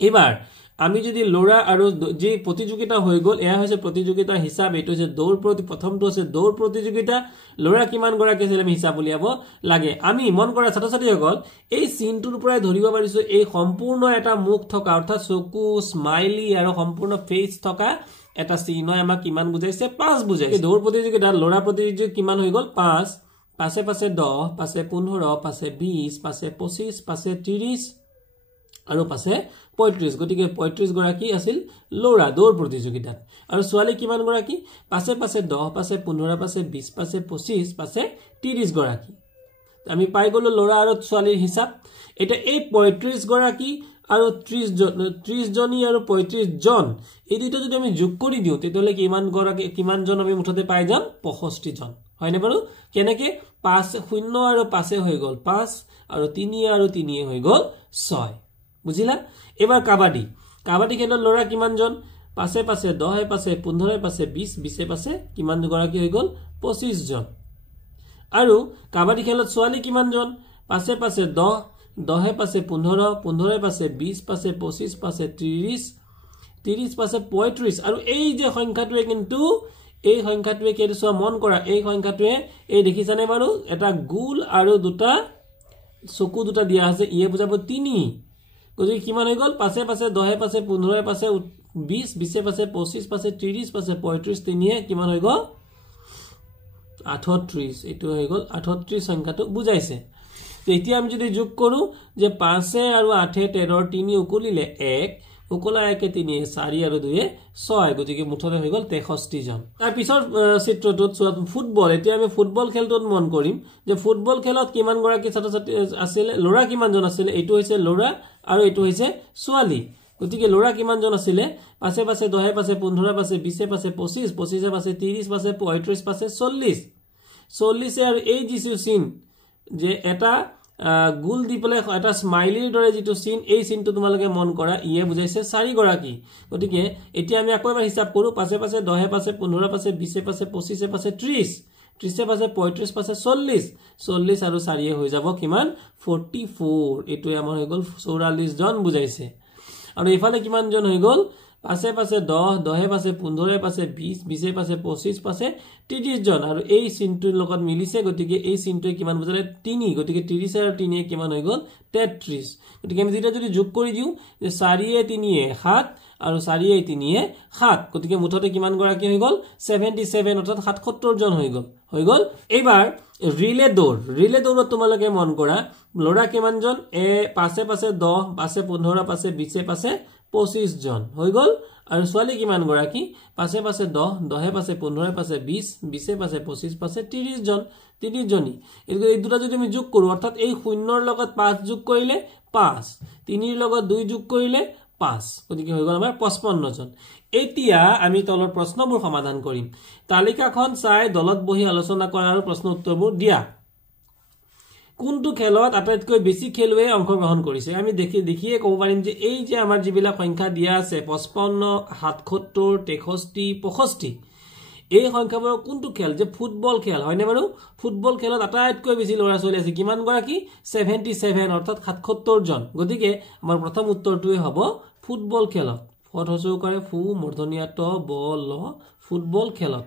এবাৰ আমি যদি ল'ৰা আৰু যে প্ৰতিযোগিতা হৈ গল এয়া হৈছে প্ৰতিযোগিতা হিচাপ এটো হৈছে দৌৰ প্ৰথমটো আছে দৌৰ প্ৰতিযোগিতা ল'ৰা কিমান গৰাকী আছিল আমি হিচাপ উলিয়াব লাগে আমি মন কৰা ছাত্ৰ-ছাত্ৰীসকল এই চিহ্নটোৰ পৰাই ধৰিব পাৰিছো এই সম্পূৰ্ণ এটা মুখ থকা অৰ্থাৎ চকু স্মাইলি আৰু সম্পূৰ্ণ ফেস থকা এটা চিহ্ন আমাক কিমান বুজাইছে 5 বুজাইছে দৌৰ প্ৰতিযোগিতা ল'ৰা প্ৰতিযোগিতা কিমান হৈ গল 5 পাছে পাছে 10 পাছে 15 পাছে 20 পাছে 25 পাছে 30 আৰু পাছে 35 গতিকে 35 গৰাকী আছিল ল'ৰা দৌৰ প্ৰতিযোগিতাত আৰু ছোৱালী কিমান গৰাকী পাছে পাছে 10 পাছে 15 পাছে 20 পাছে 25 পাছে 30 গৰাকী আমি পাই গলো ল'ৰা আৰু ছোৱালীৰ হিচাপ এটা এই 35 গৰাকী আৰু 30 জনী আৰু 35 জন এই দুটো যদি আমি যোগ কৰি দিও তেতিয়ালে কিমান জন আমি মুঠতে পাই যাম 65 জন হয়নে বাৰু কেনেকে 5 0 আৰু 5 হৈ গল 5 আৰু 3 আৰু 3 হৈ গল 6 বুজিলা এবাৰ কাবাডী খেলত ল'ৰা কিমান জন পাছে পাছে 10 পাছে 15 পাছে 20 20 পাছে কিমান গৰাকী হৈ গল 25 জন আৰু কাবাডী খেলত ছোৱালী কিমান জন পাছে পাছে 10 পাছে 15 15 পাছে 20 পাছে 25 পাছে 30 পাছে 35 আৰু এই যে সংখ্যাটোৱে কিন্তু এই সংখ্যাটোৱে কেনেকুৱা মন কৰা এই সংখ্যাটোৱে এই দেখিছানে বাৰু এটা গোল আৰু দুটা চকু দুটা দিয়া আছে ইয়ে বুজাব 3 গতিকে কিমান হৈ গল পাছে পাছে 10 পাছে 15 পাছে 20 20 পাছে 25 পাছে 30 পাছে 35 3 কিমান হৈ গল 38 এটো হৈ গল 38 সংখ্যাটো বুজাইছে তো এতিয়া আমি যদি যোগ কৰো যে 5 আৰু 8 13 3 উকুলিলে 1 উকুলা 1 3 4 আৰু 2 6 গতিকে মুঠতে হৈ গল 63 জন তাৰ পিছৰ চিত্ৰটোত ফুটবল এতিয়া আমি ফুটবল খেলটোত মন কৰিম যে ফুটবল খেলত কিমান গৰাকী ছাত্ৰ-ছাত্ৰী আছিল ল'ৰা কিমান জন আছিল এইটো হৈছে ল'ৰা আৰু এইটো হৈছে ছোৱালী গতিকে ল'ৰা কিমান জন আছিল পাছে পাছে 10 পাছে 15 পাছে 20 পাছে 25 25 পাছে 30 পাছে 35 পাছে 40 আৰু এই যিটো চিন যে এটা গোল দি পেলাই এটা স্মাইলিৰ দৰে যেটো চিন এই চিনটো তোমালোকে মন কৰা ইয়ে বুজাইছে 4 গৰাকী গতিকে এতিয়া আমি আকৌ এবাৰ হিসাব কৰো 5 পাছে 10 পাছে 15 পাছে 20 পাছে 25 পাছে 30 30 পাছে 35 পাছে 40 40 আৰু 4 হৈ যাব কিমান 44 এটো আমাৰ হৈ গল 44 জন বুজাইছে আৰু ইফালে কিমান জন হৈ গল পাছে পাছে 10 10 পাছে 15 পাছে 20 20 পাছে 25 পাছে 30 জন আৰু এই চিনটোৰ লগত মিলিছে গতিকে এই চিনটোৱে কিমান বুজালে 3 গতিকে 30 আৰু 3 এ কিমান হৈ গল 33 গতিকে আমি যেটা যদি যোগ কৰি দিও যে 4 এ 3 এ 7 আৰু 4 এ 3 এ 7 গতিকে মুঠতে কিমান গৰাকী হৈ গল 77 অৰ্থাৎ 77 জন হৈ গল এইবাৰ ৰিলে দৌৰত তোমালোকে মন কৰা লৰা কিমান জন এ পাছে পাছে 10 পাছে 15 পাছে 20 পাছে 25 জন হৈ গল আৰু ছোৱালী কিমান গৰাকী পাছে পাছে 10 10 পাছে 15 পাছে 20 20 পাছে 25 পাছে 30 জন 30 জনী এই দুটা যদি আমি যোগ কৰো অৰ্থাৎ এই শূন্যৰ লগত 5 যোগ কৰিলে 5 3 ৰ লগত 2 যোগ কৰিলে 5 গতিকে হৈ গল আমাৰ 55 জন এতিয়া আমি তলৰ প্ৰশ্নবোৰ সমাধান কৰিম তালিকাখন চাই দলত বহি আলোচনা কৰা আৰু প্ৰশ্ন উত্তৰবোৰ দিয়া কোনটো খেলত আটাইতকৈ বেছি খেলুৱৈ অংশগ্ৰহণ কৰিছে আমি দেখিয়ে ক'ব পাৰিম যে এই যে আমাৰ যিবিলাক সংখ্যা দিয়া আছে 55 77 63 65 এই সংখ্যাবোৰ কোনটো খেল যে ফুটবল খেল হয়নে বাৰু ফুটবল খেলত আটাইতকৈ বেছি ল'ৰা ছোৱালী আছে কিমান গৰাকী 77 অৰ্থাৎ 77 জন গতিকে আমাৰ প্ৰথম উত্তৰটোৱে হ'ব ফুটবল খেলত ফট হচৌকাৰে ফু মূৰ্ধনীয়া ট ব ল ফুটবল খেলত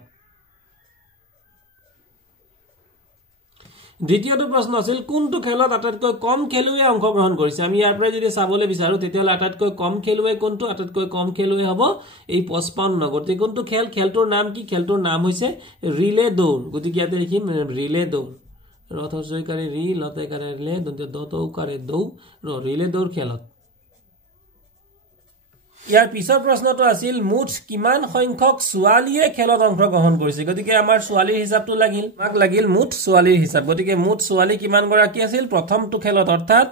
দ্বিতীয়টো প্ৰশ্ন আছিল কোনটো খেলত আটাইতকৈ কম খেলুৱৈ অংশগ্ৰহণ কৰিছে আমি ইয়াৰ পৰা যদি চাবলৈ বিচাৰো তেতিয়াহলে আটাইতকৈ কম খেলুৱৈ কোনটো আটাইতকৈ কম খেলুৱৈ হ'ব এই 55 গতিকে কোনটো খেলটোৰ নাম কি খেলটোৰ নাম হৈছে ৰিলে দৌৰ গতিকে ইয়াতে লিখিম ৰিলে দৌৰ ৰথ হচৌকাৰে ৰি লতেকাৰে লে দতৌকাৰে দৌ ৰিলে দৌৰ খেলত ইয়াৰ পিছৰ প্ৰশ্নটো আছিল মুঠ কিমান সংখ্যক ছোৱালীয়ে খেলত অংশগ্ৰহণ কৰিছে গতিকে আমাৰ ছোৱালীৰ হিচাপটো লাগিল মুঠ ছোৱালীৰ হিচাপ গতিকে মুঠ ছোৱালী কিমান গৰাকী আছিল প্ৰথমটো খেলত অৰ্থাৎ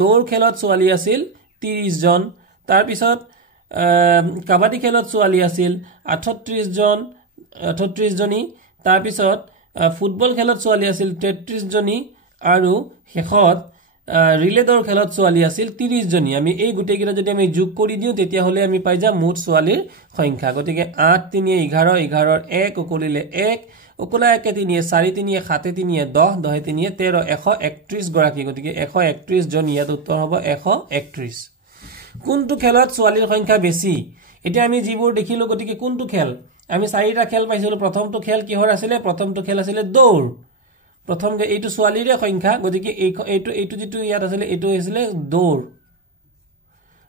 দৌৰ খেলত ছোৱালী আছিল 30 জন তাৰ পিছত কাবাডী খেলত ছোৱালী আছিল 38 জনী তাৰ পিছত ফুটবল খেলত ছোৱালী আছিল 33 জনী আৰু শেষত ৰিলে দৌৰ খেলত ছোৱালী আছিল 30 জনী আমি এই গুটেকিটা যদি আমি যোগ কৰি দিও তেতিয়া হলে আমি পাই যাম মুঠ ছোৱালীৰ সংখ্যা গতিকে 8 3 11 11 ৰ 1 ওকলিলে 1 ওকলা 1 3 4 3 7 3 10 10 3 13 131 গৰাকী গতিকে 131 জন ইয়াত উত্তৰ হ'ব 131 কোনটো খেলত ছোৱালীৰ সংখ্যা বেছি এতিয়া আমি যিবোৰ দেখিলো গতিকে কোনটো খেল আমি চাৰিটা খেল পাইছিলো প্ৰথমটো খেল কিহৰ আছিল প্ৰথমটো খেল আছিল দৌৰ প্ৰথম এইটো ছোৱালীৰে সংখ্যা গতিকে এইটো যেটো ইয়াত আছিল এইটো আছিল দৌৰ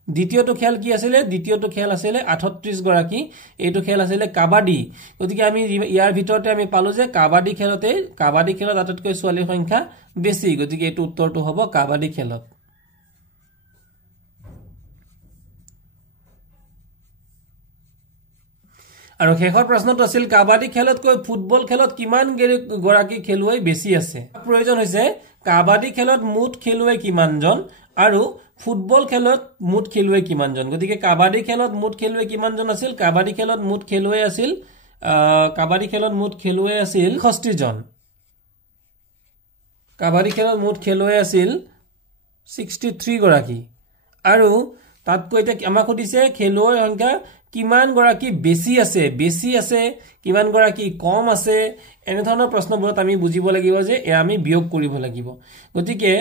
দ্বিতীয়টো খেল কি আছিল দ্বিতীয়টো খেল আছিল 38 গৰাকী এইটো খেল আছিল কাবাডী গতিকে আমি ইয়াৰ ভিতৰতে আমি পালো যে কাবাডী খেলত আটাইতকৈ ছোৱালীৰ সংখ্যা বেছি গতিকে এইটো উত্তৰটো হ'ব কাবাডী খেলত আৰু শেষৰ প্ৰশ্নটো আছিল কাবাডী খেলতকৈ ফুটবল খেলত কিমান গৰাকী খেলুৱৈ বেছি আছে প্ৰয়োজন হৈছে কাবাডী খেলত মুঠ খেলুৱৈ কিমান জন আৰু ফুটবল খেলত মুঠ খেলুৱৈ কিমান জন গতিকে কাবাডী খেলত মুঠ খেলুৱৈ কিমান জন আছিল কাবাডী খেলত মুঠ খেলুৱৈ আছিল 60 জন কাবাডী খেলত মুঠ খেলুৱৈ আছিল 63 গৰাকী আৰু তাতকৈ এতিয়া আমাক সুধিছে খেলুৱৈৰ সংখ্যা কিমান গৰাকী বেছি আছে কিমান গৰাকী কম আছে এনে ধৰণৰ প্ৰশ্নবোৰত আমি বুজিব লাগিব যে আমি বিয়োগ কৰিব লাগিব গতিকে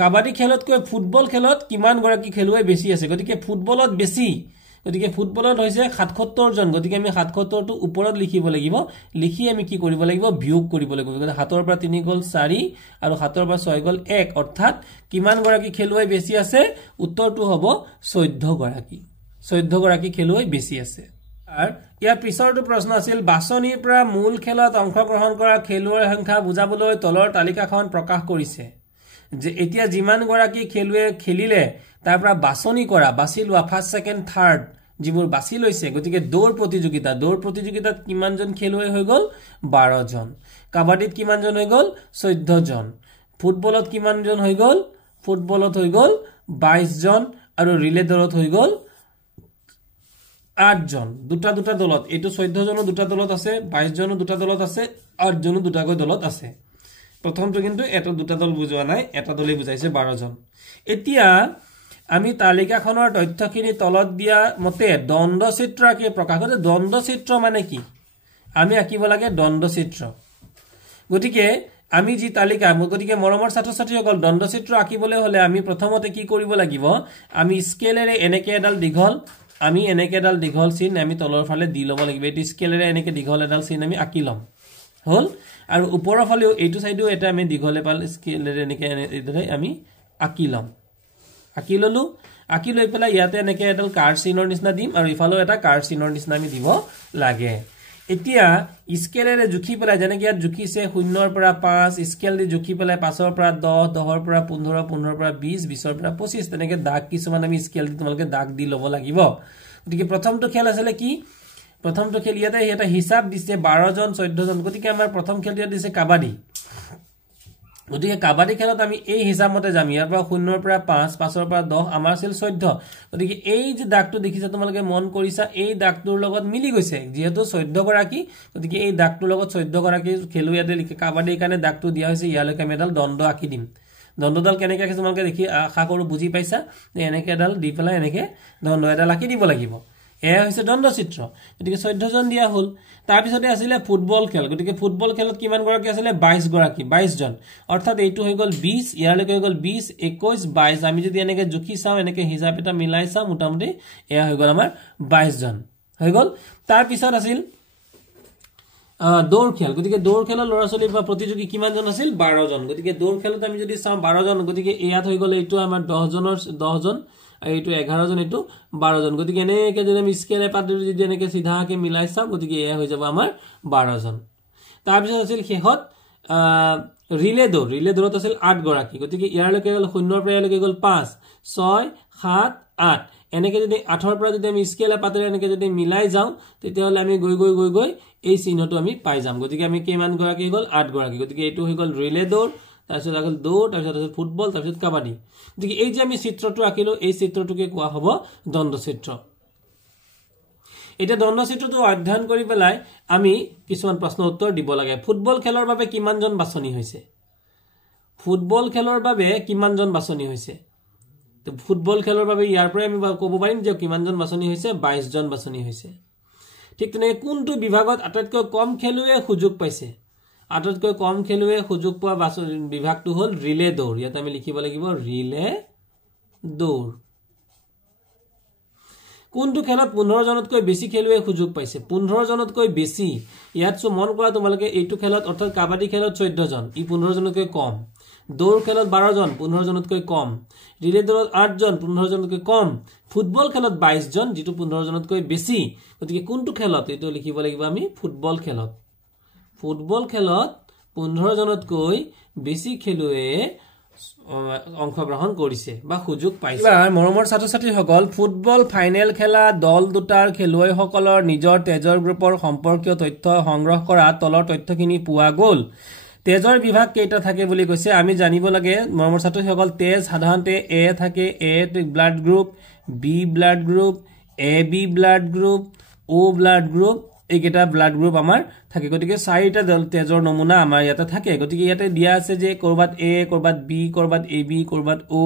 কাবাডী খেলতকৈ ফুটবল খেলত কিমান গৰাকী খেলুৱৈ বেছি আছে গতিকে ফুটবলত বেছি গতিকে ফুটবলত হৈছে 77 জন গতিকে আমি 77 টো ওপৰত লিখিব লাগিব লিখি আমি কি কৰিব লাগিব বিয়োগ কৰিব লাগিব গতিকে 7 ৰ পৰা 3 গল 4 আৰু 7 ৰ পৰা 6 গল 1 অৰ্থাৎ কিমান গৰাকী খেলুৱৈ বেছি আছে উত্তৰটো হ'ব 14 গৰাকী খেলুৱৈ বেছি আছে আৰু ইয়াৰ পিছৰটো প্ৰশ্ন আছিল বাছনিৰ পৰা মূল খেলত অংশগ্ৰহণ কৰা খেলুৱৈৰ সংখ্যা বুজাবলৈ তলৰ তালিকাখন প্ৰকাশ কৰিছে যে এতিয়া যিমান গৰাকী খেলুৱৈ খেলিলে তাৰ পৰা বাছি লোৱা ফাৰ্স্ট সেকেন্ড থাৰ্ড যিবোৰ বাছি লৈছে গতিকে দৌৰ প্ৰতিযোগিতাত কিমান জন খেলুৱৈ হৈ গল 12 জন কাবাডীত কিমান জন হৈ গল 14 জন ফুটবলত কিমান জন হৈ গল 22 জন আৰু ৰিলে দৌৰত হৈ গল 8 জন দুটা দলত এটো 14 জনৰ দুটা দলত আছে 22 জনৰ দুটা দলত আছে 8 জনৰ দুটাকৈ দলত আছে প্ৰথমটো কিন্তু এটা দুটা দল বুজোৱা নাই এটা দলে বুজাইছে 12 জন এতিয়া আমি তালিকাখনৰ তথ্যখিনি তলত দিয়া মতে দ্বন্দ্ব চিত্ৰ আকি প্ৰকাশ কৰে দ্বন্দ্ব চিত্ৰ মানে কি আমি আকিব লাগে দ্বন্দ্ব চিত্ৰ গতিকে আমি যি তালিকা গতিকে মৰমৰ ছাত্ৰ ছাত্ৰীসকল দ্বন্দ্ব চিত্ৰ আকিবলৈ হলে আমি প্ৰথমতে কি কৰিব লাগিব আমি স্কেলেৰে এনেকে এডাল দীঘল আমি এনেকে এডাল দীঘল চিন আমি তলৰ ফালে দি লব লাগিব এটি স্কেলেৰে এনেকে দীঘল এডাল চিন আমি আকি লম হল আৰু ওপৰৰ ফালেও এইটো সাইডেও এটা আমি দীঘলে পাল স্কেলেৰে এনেকে এদৰে আমি আকি লম আকি ললো আকি লৈ পেলাই ইয়াতে এনেকে এডাল কাৰ্ড চিনৰ নিচিনা দিম আৰু ইফালেও এটা কাৰ্ড চিনৰ নিচিনা আমি দিব লাগে এতিয়া স্কেলেৰে জুখি পেলাই যেনেকে ইয়াত জুখিছে 0 ৰ পৰা 5 স্কেল দি জুখি পেলাই 5 ৰ পৰা 10 10 ৰ পৰা 15 15 ৰ পৰা 20 20 ৰ পৰা 25 তেনেকে দাগ কিছুমান আমি স্কেল দি তোমালকে দাগ দি লব লাগিব গতিকে প্ৰথমটো খেল আছিল কি প্ৰথমটো খেল ইয়াতে এটা হিসাব দিছে 12 জন 14 জন গতিকে আমাৰ প্ৰথম খেলটো দিছে কাবাডী গতিকে কাবাডী খেলত আমি এই হিসাব মতে যাম ইয়াৰ পৰা 0 ৰ পৰা 5 5 ৰ পৰা 10 আমাৰ আছিল 14 গতিকে এই যে দাগটো দেখিছা তোমালকে মন কৰিছা এই দাগটোৰ লগত মিলি গৈছে যেহেতু 14 গৰাকী গতিকে এই দাগটোৰ লগত 14 গৰাকী খেলুৱৈয়ে লিখে কাবাডীৰ কাৰণে দাগটো দিয়া হৈছে ইয়ালৈকে আমি এডাল দ্বন্দ্ব আকি দিম দ্বন্দ্বডাল কেনেকৈ আকি তোমালকে দেখি আশা কৰো বুজি পাইছা যে এনেকে এডাল দি পেলাই এনেকে দ্বন্দ্ব এডাল আকি দিব লাগিব এয়া হৈছে দ্বন্দ্ব চিত্ৰ গতিকে 14 জন দিয়া হল তাৰ পিছতে আছিল ফুটবল খেল গতিকে ফুটবল খেলত কিমান গৰাকী আছিল 22 গৰাকী 22 জন অৰ্থাৎ এইটো হৈ গল 20 ইয়ালৈকে হৈ গল 20 21 22 আমি যদি এনেকে জুখি চাও এনেকে হিসাব এটা মিলাই চাও মোটামুটি এয়া হৈ গল আমাৰ 22 জন হৈ গল তাৰ পিছত আছিল দৌৰ খেল গতিকে দৌৰ খেলৰ লৰা ছোৱালী বা প্ৰতিযোগী কিমান জন আছিল 12 জন গতিকে দৌৰ খেলত আমি যদি চাও 12 জন গতিকে ইয়াত হৈ গল এইটো আমাৰ 10 জনৰ 10 জন এইটো 11 জন এইটো 12 জন গতিকে এনেকে যদি আমি স্কেলে পাতি যদি এনেকে সিধাকে মিলাই চাও গতিকে এয়া হৈ যাব আমাৰ 12 জন তাৰ পিছত আছিল শেহত ৰিলে দৌৰত আছিল 8 গৰাকী গতিকে ইয়ালৈকে গল 0 ৰ পৰা ইয়ালৈকে গল 5 6 7 8 এনেকে যদি 8 ৰ পৰা যদি আমি স্কেলে পাতি এনেকে যদি মিলাই যাও তেতিয়াহলে আমি গৈ এই চিহ্নটো আমি পাই যাম গতিকে আমি কিমান গৰাকী গল 8 গৰাকী গতিকে এইটো হৈ গল ৰিলে দৌৰ তাৰপিছত আগল দৌৰ তাৰপিছত আছিল ফুটবল তাৰপিছত কাবাডী গতিকে এই যে আমি চিত্ৰটো আকিলো এই চিত্ৰটোকে কোৱা হ'ব দ্বন্দ্ব চিত্ৰ এটা দ্বন্দ্ব চিত্ৰটো অধ্যয়ন কৰি পেলাই আমি কিছুমান প্ৰশ্ন উত্তৰ দিব লাগে ফুটবল খেলৰ বাবে কিমান জন বাছনি হৈছে ফুটবল খেলৰ বাবে কিমান জন বাছনি হৈছে তো ফুটবল খেলৰ বাবে ইয়াৰ পৰা আমি ক'ব পাৰিম যে কিমান জন বাছনি হৈছে 22 জন বাছনি হৈছে ঠিক তেনে কোনটো বিভাগত আটাইতকৈ কম খেলুৱৈয়ে সুযোগ পাইছে আটাইতকৈ কম খেলুৱৈয়ে সুযোগ পোৱা বিভাগটো হল ৰিলে দৌৰ ইয়াত আমি লিখিব লাগিব ৰিলে দৌৰ কোনটো খেলত 15 জনতকৈ বেছি খেলুৱৈয়ে সুযোগ পাইছে 15 জনতকৈ বেছি ইয়াত মন কৰা তোমালোকে এইটো খেলত অৰ্থাৎ কাবাডী খেলত 14 জন ই 15 জনতকৈ কম দৌৰ খেলত 12 জন 15 জনতকৈ কম ৰিলে দৌৰত 8 জন 15 জনতকৈ কম ফুটবল খেলত 22 জন যেটো 15 জনতকৈ বেছি গতিকে কোনটো খেলত এটো লিখিব লাগিব আমি ফুটবল খেলত 15 জনতকৈ বেছি খেলুৱৈয়ে অংশগ্ৰহণ কৰিছে বা সুযোগ পাইছে মৰমৰ ছাত্ৰ ছাত্ৰীসকল ফুটবল ফাইনেল খেলা দল দুটাৰ খেলুৱৈসকলৰ নিজৰ তেজৰ গ্ৰুপৰ সম্পৰ্কীয় তথ্য সংগ্ৰহ কৰা তলৰ তথ্যখিনি পোৱা গ'ল তেজৰ বিভাগ কেইটা থাকে বুলি কৈছে আমি জানিব লাগে মৰমৰ ছাত্ৰীসকল তেজ সাধাৰণতে এ থাকে A blood group B blood group A B blood group O blood group এইকেইটা ব্লাড গ্ৰুপ আমাৰ থাকে গতিকে চাৰিটা তেজৰ নমুনা আমাৰ ইয়াতে থাকে গতিকে ইয়াতে দিয়া আছে যে কৰবাত এ কৰবাত বি কৰবাত এ বি কৰবাত ও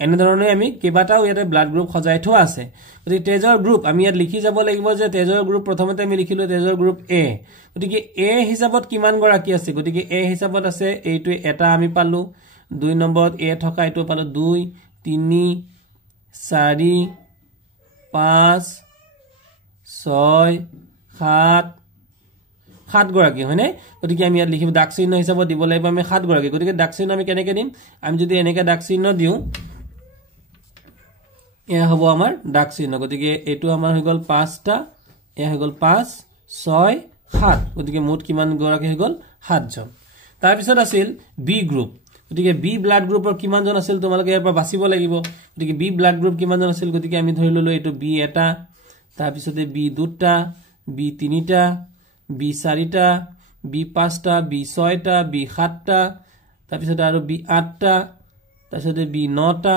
এনে ধৰণে আমি কেইবাটাও ইয়াতে ব্লাড গ্ৰুপ সজাই থোৱা আছে গতিকে তেজৰ গ্ৰুপ আমি ইয়াত লিখি যাব লাগিব যে তেজৰ গ্ৰুপ প্ৰথমতে আমি লিখিলো তেজৰ গ্ৰুপ এ গতিকে এ হিচাপত কিমান গৰাকী আছে গতিকে এ হিচাপত আছে এইটো এটা আমি পালো 2 নম্বৰত এ থকা এইটো পালো 2 3 4 5 6 7 গৰাকী হয়নে গতিকে আমি ইয়াত লিখিব দাগ চিহ্ন হিচাপত দিব লাগিব আমি 7 গৰাকী গতিকে দাগ চিহ্ন আমি কেনেকৈ দিম আমি যদি এনেকৈ দাগ চিহ্ন দিও এয়া হ'ব আমাৰ দাগ চিহ্ন গতিকে এইটো আমাৰ হৈ গল 5টা এয়া হৈ গল 5 6 7 গতিকে মুঠ কিমান গৰাকী হৈ গল 7 জন তাৰ পিছত আছিল বি গ্ৰুপ গতিকে বি ব্লাড গ্ৰুপৰ কিমান জন আছিল তোমালোকে ইয়াৰ পৰা বাছিব লাগিব গতিকে বি ব্লাড গ্ৰুপ কিমান জন আছিল গতিকে আমি ধৰি ললো এইটো বি এটা তাৰ পিছতে বি দুটা বি তিনিটা বি চাৰিটা বি পাঁচটা বি ছয়টা বি সাতটা তাৰ পিছতে আৰু বি আঠটা তাৰ পিছতে বি নটা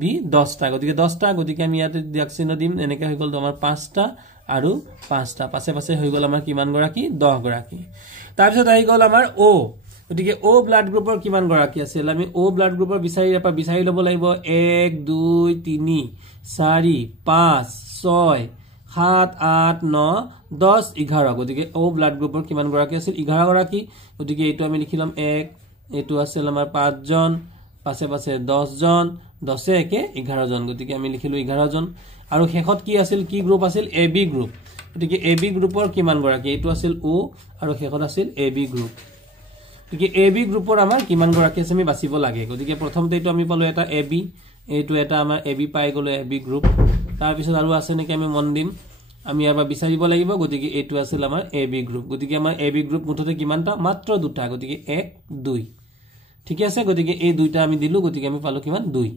বি 10টা গতিকে 10টা গতিকে আমি ইয়াতে দাগ চিহ্ন দিম এনেকৈ হৈ গল আমাৰ 5টা আৰু 5টা পাছে পাছে হৈ গল আমাৰ কিমান গৰাকী 10 গৰাকী তাৰ পিছত আহি গল আমাৰ ও গতিকে O ব্লাড গ্ৰুপৰ কিমান গৰাকী আছিল আমি O ব্লাড গ্ৰুপৰ বিচাৰি লব লাগিব 1 2 3 4 5 6 7 8 9 10 11 গতিকে O ব্লাড গ্ৰুপৰ কিমান গৰাকী আছিল 11 গৰাকী গতিকে এইটো আমি লিখিলাম 1 এইটো আছিল আমাৰ 5 জন পাছে পাছে 10 জন 10 একে 11 জন গতিকে আমি লিখিলো 11 জন আৰু শেষত কি আছিল কি গ্ৰুপ আছিল AB গ্ৰুপ গতিকে AB গ্ৰুপৰ কিমান গৰাকী এইটো আছিল O আৰু শেষত আছিল AB গ্ৰুপ গতিকে AB গ্ৰুপৰ আমাৰ কিমান গৰাকী আছে আমি বাছিব লাগে গতিকে প্ৰথমতে এইটো আমি পালো এটা AB এইটো এটা আমাৰ AB পাই গলো AB গ্ৰুপ তাৰ পিছত আৰু আছে নেকি আমি মন দিম আমি ইয়াৰ পৰা বিচাৰিব লাগিব গতিকে এইটো আছিল আমাৰ AB গ্ৰুপ গতিকে আমাৰ AB গ্ৰুপ মুঠতে কিমানটা মাত্ৰ দুটা গতিকে 1 2 ঠিক আছে গতিকে এই দুইটা আমি দিলু গতিকে আমি পালো কিমান 2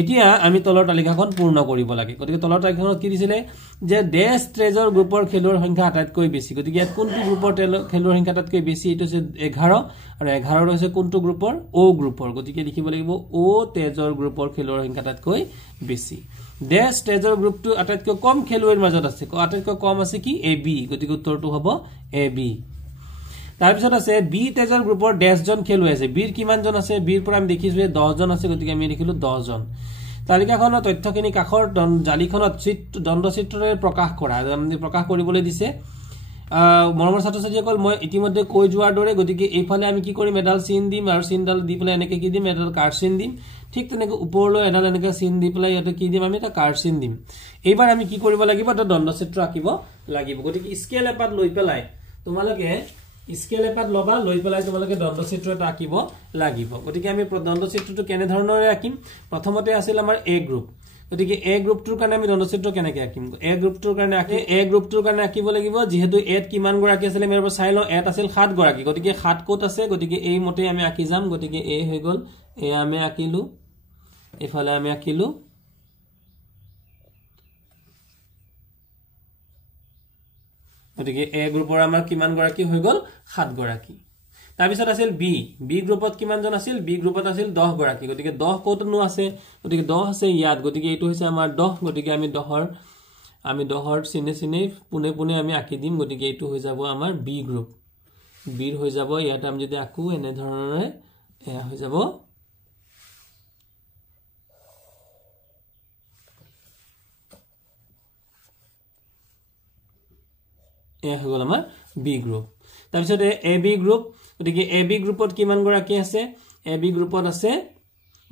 এতিয়া আমি তলৰ তালিকাখন পূৰ্ণ কৰিব লাগে গতিকে তলৰ তালিকাখনত কি দিছিলে যে ডেছ ট্ৰেজৰ গ্ৰুপৰ খেলুৱৈৰ সংখ্যা আটাইতকৈ বেছি গতিকে ইয়াত কোনটো গ্ৰুপৰ খেলুৱৈৰ সংখ্যা আটাইতকৈ বেছি এইটো হৈছে 11 আৰু 11 হৈছে কোনটো গ্ৰুপৰ O গ্ৰুপৰ গতিকে লিখিব লাগিব O ট্ৰেজৰ গ্ৰুপৰ খেলুৱৈৰ সংখ্যা আটাইতকৈ বেছি ডেছ ট্ৰেজৰ গ্ৰুপটো আটাইতকৈ কম খেলুৱৈৰ মাজত আছে আটাইতকৈ কম আছে কি AB গতিকে উত্তৰটো হ'ব AB তাৰ পিছত আছে B তেজৰ গ্ৰুপৰ 10 জন খেলুৱৈ আছে বিৰ কিমান জন আছে বিৰ পৰা আমি দেখিছো 10 জন আছে গতিকে আমি লিখিলো 10 জন তালিকাখনৰ তথ্যখিনি কাখৰ জালিখনত দণ্ডচিত্ৰৰে প্ৰকাশ কৰা আমি প্ৰকাশ কৰিবলৈ দিছে মৰমৰ ছাত্ৰ-ছাত্ৰীসকল মই ইতিমধ্যে কৈ যোৱাৰ দৰে গতিকে এইফালে আমি কি কৰিম এডাল চিন দিম আৰু চিনডাল দি পেলাই এনেকৈ কি দিম এডাল কাৰ্ড চিন দিম ঠিক তেনেকৈ ওপৰলৈ এডাল এনেকৈ চিন দি পেলাই ইয়াতে কি দিম আমি এটা কাৰ্ড চিন দিম এইবাৰ আমি কি কৰিব লাগিব এটা দণ্ডচিত্ৰ আঁকিব লাগিব গতিকে স্কেল এপাত লৈ পেলাই তোমালোকে স্কেল এপাত লবা লৈ পেলাই তোমালোকে দণ্ডচিত্ৰ এটা আঁকিব লাগিব গতিকে আমি দণ্ডচিত্ৰটো কেনে ধৰণৰে আঁকিম প্ৰথমতে আছিল আমাৰ A গ্ৰুপ গতিকে A গ্ৰুপটোৰ কাৰণে আমি দণ্ডচিত্ৰ কেনেকৈ আঁকিম A গ্ৰুপটোৰ কাৰণে আঁকিব লাগিব যেহেতু A ত কিমান গৰাকী আছিল আমি চাই লওঁ A আছিল 7 গৰাকী গতিকে 7 ক'ত আছে গতিকে এই মতে আমি আঁকি যাম গতিকে A হৈ গল A আমি আঁকিলো এফালে আমি আঁকিলো গতিকে A গ্ৰুপৰ আমাৰ কিমান গৰাকী হৈ গল 7 গৰাকী তাৰ পিছত আছিল B গ্ৰুপত কিমান জন আছিল B গ্ৰুপত আছিল 10 গৰাকী গতিকে 10 ক'তনো আছে গতিকে 10 আছে ইয়াত গতিকে এইটো হৈছে আমাৰ 10 গতিকে আমি 10ৰ চিনে পুনে আমি আঁকি দিম গতিকে এইটো হৈ যাব আমাৰ B গ্ৰুপ B হৈ যাব ইয়াত আমি যদি আঁকো এনে ধৰণৰে এয়া হৈ যাব এয়া হৈ গল আমাৰ B গ্ৰুপ তাৰ পিছত AB গ্ৰুপ গতিকে AB গ্ৰুপত কিমান গৰাকী আছে AB গ্ৰুপত আছে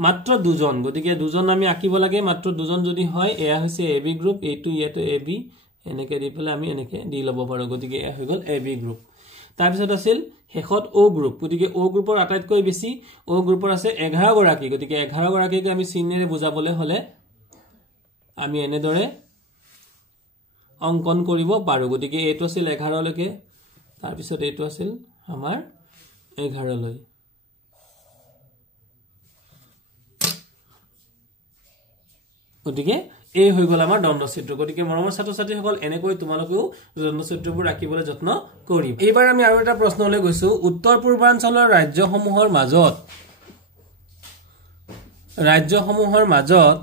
মাত্ৰ দুজন গতিকে দুজন আমি আঁকিব লাগে মাত্ৰ দুজন যদি হয় এয়া হৈছে AB গ্ৰুপ এইটো ইয়াতে AB এনেকৈ দি পেলাই আমি এনেকৈ দি ল'ব পাৰো গতিকে এয়া হৈ গল AB গ্ৰুপ তাৰ পিছত আছিল শেষত O গ্ৰুপ গতিকে O গ্ৰুপৰ আটাইতকৈ বেছি O গ্ৰুপৰ আছে 11 গৰাকী গতিকে 11 গৰাকীক আমি চিহ্নেৰে বুজাবলৈ হলে আমি এনেদৰে অঙ্কন কৰিব পাৰো গতিকে এইটো আছিল 11 লৈকে তাৰ পিছত এইটো আছিল আমাৰ 11 লৈ গতিকে এই হৈ গল আমাৰ দণ্ডচিত্ৰ গতিকে মৰমৰ ছাত্ৰ-ছাত্ৰীসকল এনেকৈ তোমালোকেও দণ্ডচিত্ৰবোৰ ৰাখিবলৈ যত্ন কৰিবা এইবাৰ আমি আৰু এটা প্ৰশ্নলৈ গৈছো উত্তৰ পূৰ্বাঞ্চলৰ ৰাজ্যসমূহৰ মাজত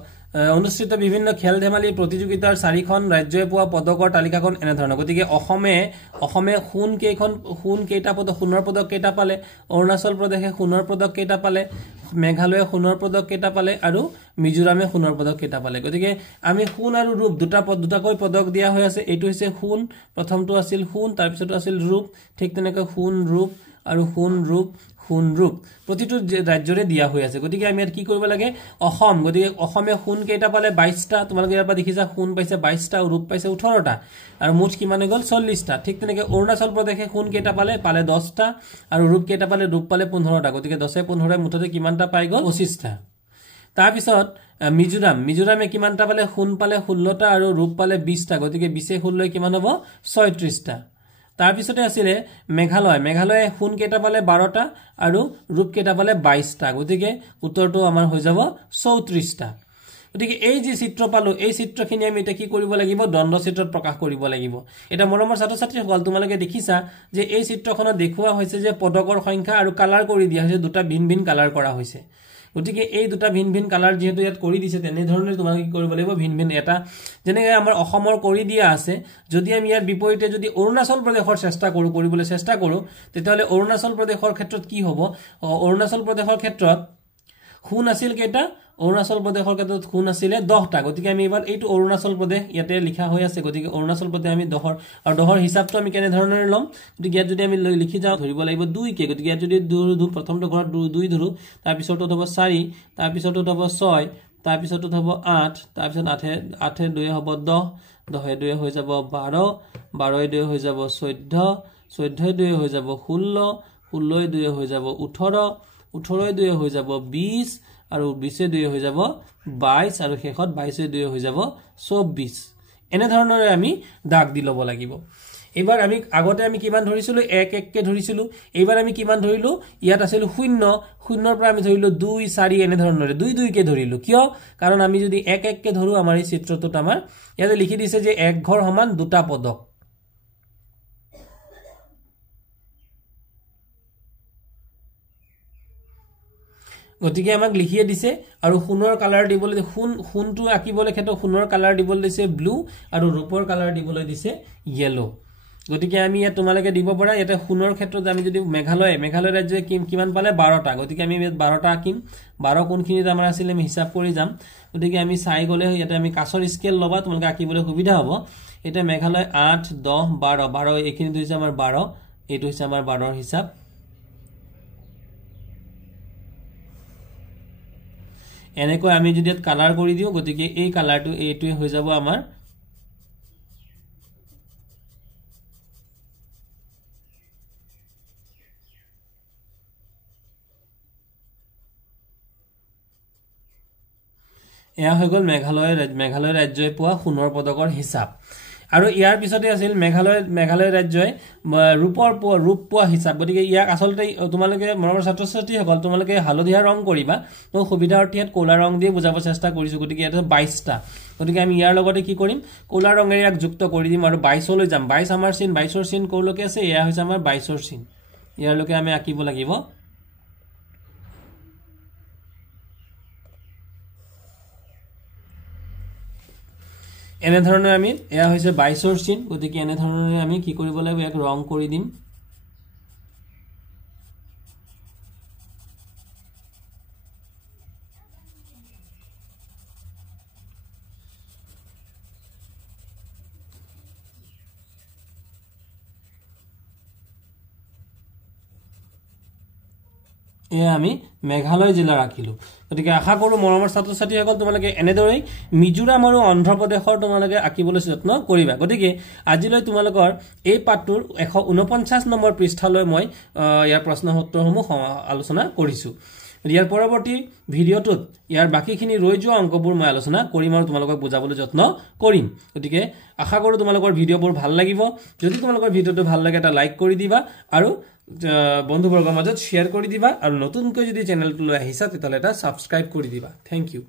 অনুষ্ঠিত বিভিন্ন খেল ধেমালি প্ৰতিযোগিতাৰ 4খন ৰাজ্যই পোৱা পদকৰ তালিকাখন এনে ধৰণৰ গতিকে অসমে সোণৰ পদক কেইটা পালে অৰুণাচল প্ৰদেশে সোণৰ পদক কেইটা পালে মেঘালয়ে সোণৰ পদক কেইটা পালে আৰু মিজোৰামে সোণৰ পদক কেইটা পালে গতিকে আমি সোণ আৰু ৰূপ দুটাকৈ পদক দিয়া হৈ আছে এইটো হৈছে সোণ প্ৰথমটো আছিল সোণ তাৰ পিছতো আছিল ৰূপ ঠিক তেনেকৈ সোণ ৰূপ আৰু সোণ ৰূপ প্ৰতিটো ৰাজ্যৰে দিয়া হৈ আছে গতিকে আমি ইয়াত কি কৰিব লাগে অসম গতিকে অসমে সোণ কেইটা পালে 22টা তোমালোকে ইয়াৰ পৰা দেখিছা সোণ পাইছে 22টা ৰূপ পাইছে 18টা আৰু মুঠ কিমান হৈ গল 40টা ঠিক তেনেকৈ অৰুণাচল প্ৰদেশে সোণ কেইটা পালে 10টা আৰু ৰূপ কেইটা পালে ৰূপ পালে 15টা গতিকে 10 15 মুঠতে কিমানটা পাই গল 25টা তাৰ পিছত মিজোৰামে কিমানটা পালে সোণ পালে 16টা আৰু ৰূপ পালে 20টা গতিকে 20 16 কিমান হ'ব 36টা তাৰ পিছতে আছিল মেঘালয়ে সোণ কেইটা পালে 12টা আৰু ৰূপ কেইটা পালে 22টা গতিকে উত্তৰটো আমাৰ হৈ যাব 34টা গতিকে এই যে চিত্ৰ পালো এই চিত্ৰখিনি আমি এটা কি কৰিব লাগিব দণ্ডচিত্ৰত প্ৰকাশ কৰিব লাগিব এটা মৰমৰ ছাত্ৰ-ছাত্ৰীসকল তোমালোকে দেখিছা যে এই চিত্ৰখনত দেখুওৱা হৈছে যে পদকৰ সংখ্যা আৰু কালাৰ কৰি দিয়া হৈছে দুটা ভিন কালাৰ কৰা হৈছে গতিকে এই দুটা ভিন ভিন কালাৰ যেহেতু ইয়াত কৰি দিছে তেনে ধৰণে তোমালোকে কি কৰিব লাগিব ভিন ভিন এটা যেনেকৈ আমাৰ অসমৰ কৰি দিয়া আছে যদি আমি ইয়াৰ বিপৰীতে যদি অৰুণাচল প্ৰদেশৰ চেষ্টা কৰিবলৈ চেষ্টা কৰো তেতিয়াহলে অৰুণাচল প্ৰদেশৰ ক্ষেত্ৰত কি হ'ব অৰুণাচল প্ৰদেশৰ ক্ষেত্ৰত খুন আছিল কেইটা অৰুণাচল প্ৰদেশৰ ক্ষেত্ৰত খুন আছিল 10টা গতিকে আমি এবাৰ এইটো অৰুণাচল প্ৰদেশ ইয়াতে লিখা হৈ আছে গতিকে অৰুণাচল প্ৰদেশ আমি 10 আৰু 10ৰ হিচাপটো আমি কেনে ধৰণে লম গতিকে ইয়াত যদি আমি লিখি যাও ধৰিব লাগিব 2 কে গতিকে ইয়াত যদি 2 প্ৰথমটো ঘৰত 2 ধৰো তাৰ পিছৰটো হ'ব 4 তাৰ পিছৰটো হ'ব 6 তাৰ পিছৰটো হ'ব 8 তাৰ পিছত 8 2 হ'ব 10 10 2 হৈ যাব 12 12 2 হৈ যাব 14 14 2 হৈ যাব 16 16 2 হৈ যাব 18 18 2 হৈ যাব 20 আৰু 20 2 হৈ যাব 22 আৰু শেষত 22 2 হৈ যাব 24 এনে ধৰণৰে আমি দাগ দি লব লাগিব এবাৰ আমি আগতে আমি কিমান ধৰিছিলো 1 1 কে ধৰিছিলো এবাৰ আমি কিমান ধৰিলো ইয়াত আছিল 0 0ৰ পৰা আমি ধৰিলো 2 4 এনে ধৰণৰে 2 2 কে ধৰিলো কিয় কাৰণ আমি যদি 1 1 কে ধৰো আমাৰ এই চিত্ৰটোত আমাৰ ইয়াতে লিখি দিছে যে এক ঘৰ সমান দুটা পদক গতিকে আমাক লিখিয়ে দিছে আৰু সোণৰ কালাৰ দিবলৈ সোণটো আঁকিবলৈ ক্ষেত্ৰত সোণৰ কালাৰ দিবলৈ দিছে ব্লু আৰু ৰূপৰ কালাৰ দিবলৈ দিছে ইয়েলো গতিকে আমি ইয়াত তোমালোকে দিব পৰা ইয়াতে সোণৰ ক্ষেত্ৰত আমি যদি মেঘালয় ৰাজ্যই কিমান পালে 12টা গতিকে আমি 12টা আঁকিম 12 কোনখিনিত আমাৰ আছিল আমি হিচাপ কৰি যাম গতিকে আমি চাই গলে ইয়াতে আমি কাছৰ স্কেল লবা তোমালোকে আঁকিবলৈ সুবিধা হ'ব এটা মেঘালয় 8 10 12 12 এইখিনি হৈছে আমাৰ 12 এইটো হৈছে আমাৰ 12ৰ হিচাপ এনেকৈ আমি যদি কালাৰ কৰি দিও গতিকে এই কালাৰটো এইটোৱে হৈ যাব আমাৰ এয়া হৈ গল মেঘালয় ৰাজ্যই পোৱা সোণৰ পদকৰ হিচাপ আৰু ইয়াৰ পিছতে আছিল মেঘালয় ৰাজ্যই ৰূপ পোৱা হিচাপ গতিকে ইয়াক আসলতে তোমালোকে মৰমৰ ছাত্ৰ ছাত্ৰী সকল তোমালোকে হালধীয়া ৰং কৰিবা তো সুবিধাৰ্থে ইয়াত ক'লা ৰং দিয়ে বুজাব চেষ্টা কৰিছো গতিকে এটা 22টা গতিকে আমি ইয়াৰ লগতে কি কৰিম ক'লা ৰঙেৰে ইয়াক যুক্ত কৰি দিম আৰু 22 লৈ যাম 22 আমাৰ চিন 22ৰ চিন ক'লৈকে আছে এয়া হৈছে আমাৰ 22ৰ চিন ইয়াৰ লৈকে আমি আঁকিব লাগিব এনে ধৰণে আমি এয়া হৈছে 22ৰ চিন গতিকে এনে ধৰণে আমি কি কৰিব লাগিব এক ৰং কৰি দিম এয়া আমি মেঘালয় জিলা ৰাখিলো গতিকে আশা কৰো মৰমৰ ছাত্ৰ ছাত্ৰীসকল তোমালোকে এনেদৰে মিজোৰাম আৰু অন্ধ্ৰ প্ৰদেশৰ তোমালোকে আঁকিবলৈ যত্ন কৰিবা গতিকে আজিলৈ তোমালোকৰ এই পাঠটোৰ 149 নম্বৰ পৃষ্ঠালৈ মই ইয়াৰ প্ৰশ্ন উত্তৰসমূহ আলোচনা কৰিছো ইয়াৰ পৰৱৰ্তী ভিডিঅটোত ইয়াৰ বাকিখিনি ৰৈ যোৱা অংকবোৰ মই আলোচনা কৰিম আৰু তোমালোকক বুজাবলৈ যত্ন কৰিম গতিকে আশা কৰো তোমালোকৰ ভিডিঅবোৰ ভাল লাগিব যদি তোমালোকৰ ভিডিঅটো ভাল লাগে এটা লাইক কৰি দিবা আৰু বন্ধুবৰ্গৰ মাজত শেয়াৰ কৰি দিবা আৰু নতুনকৈ যদি চেনেলটো লৈ আহিছা তেতিয়াহলে এটা সাবস্ক্ৰাইব কৰি দিবা থ্যাংক ইউ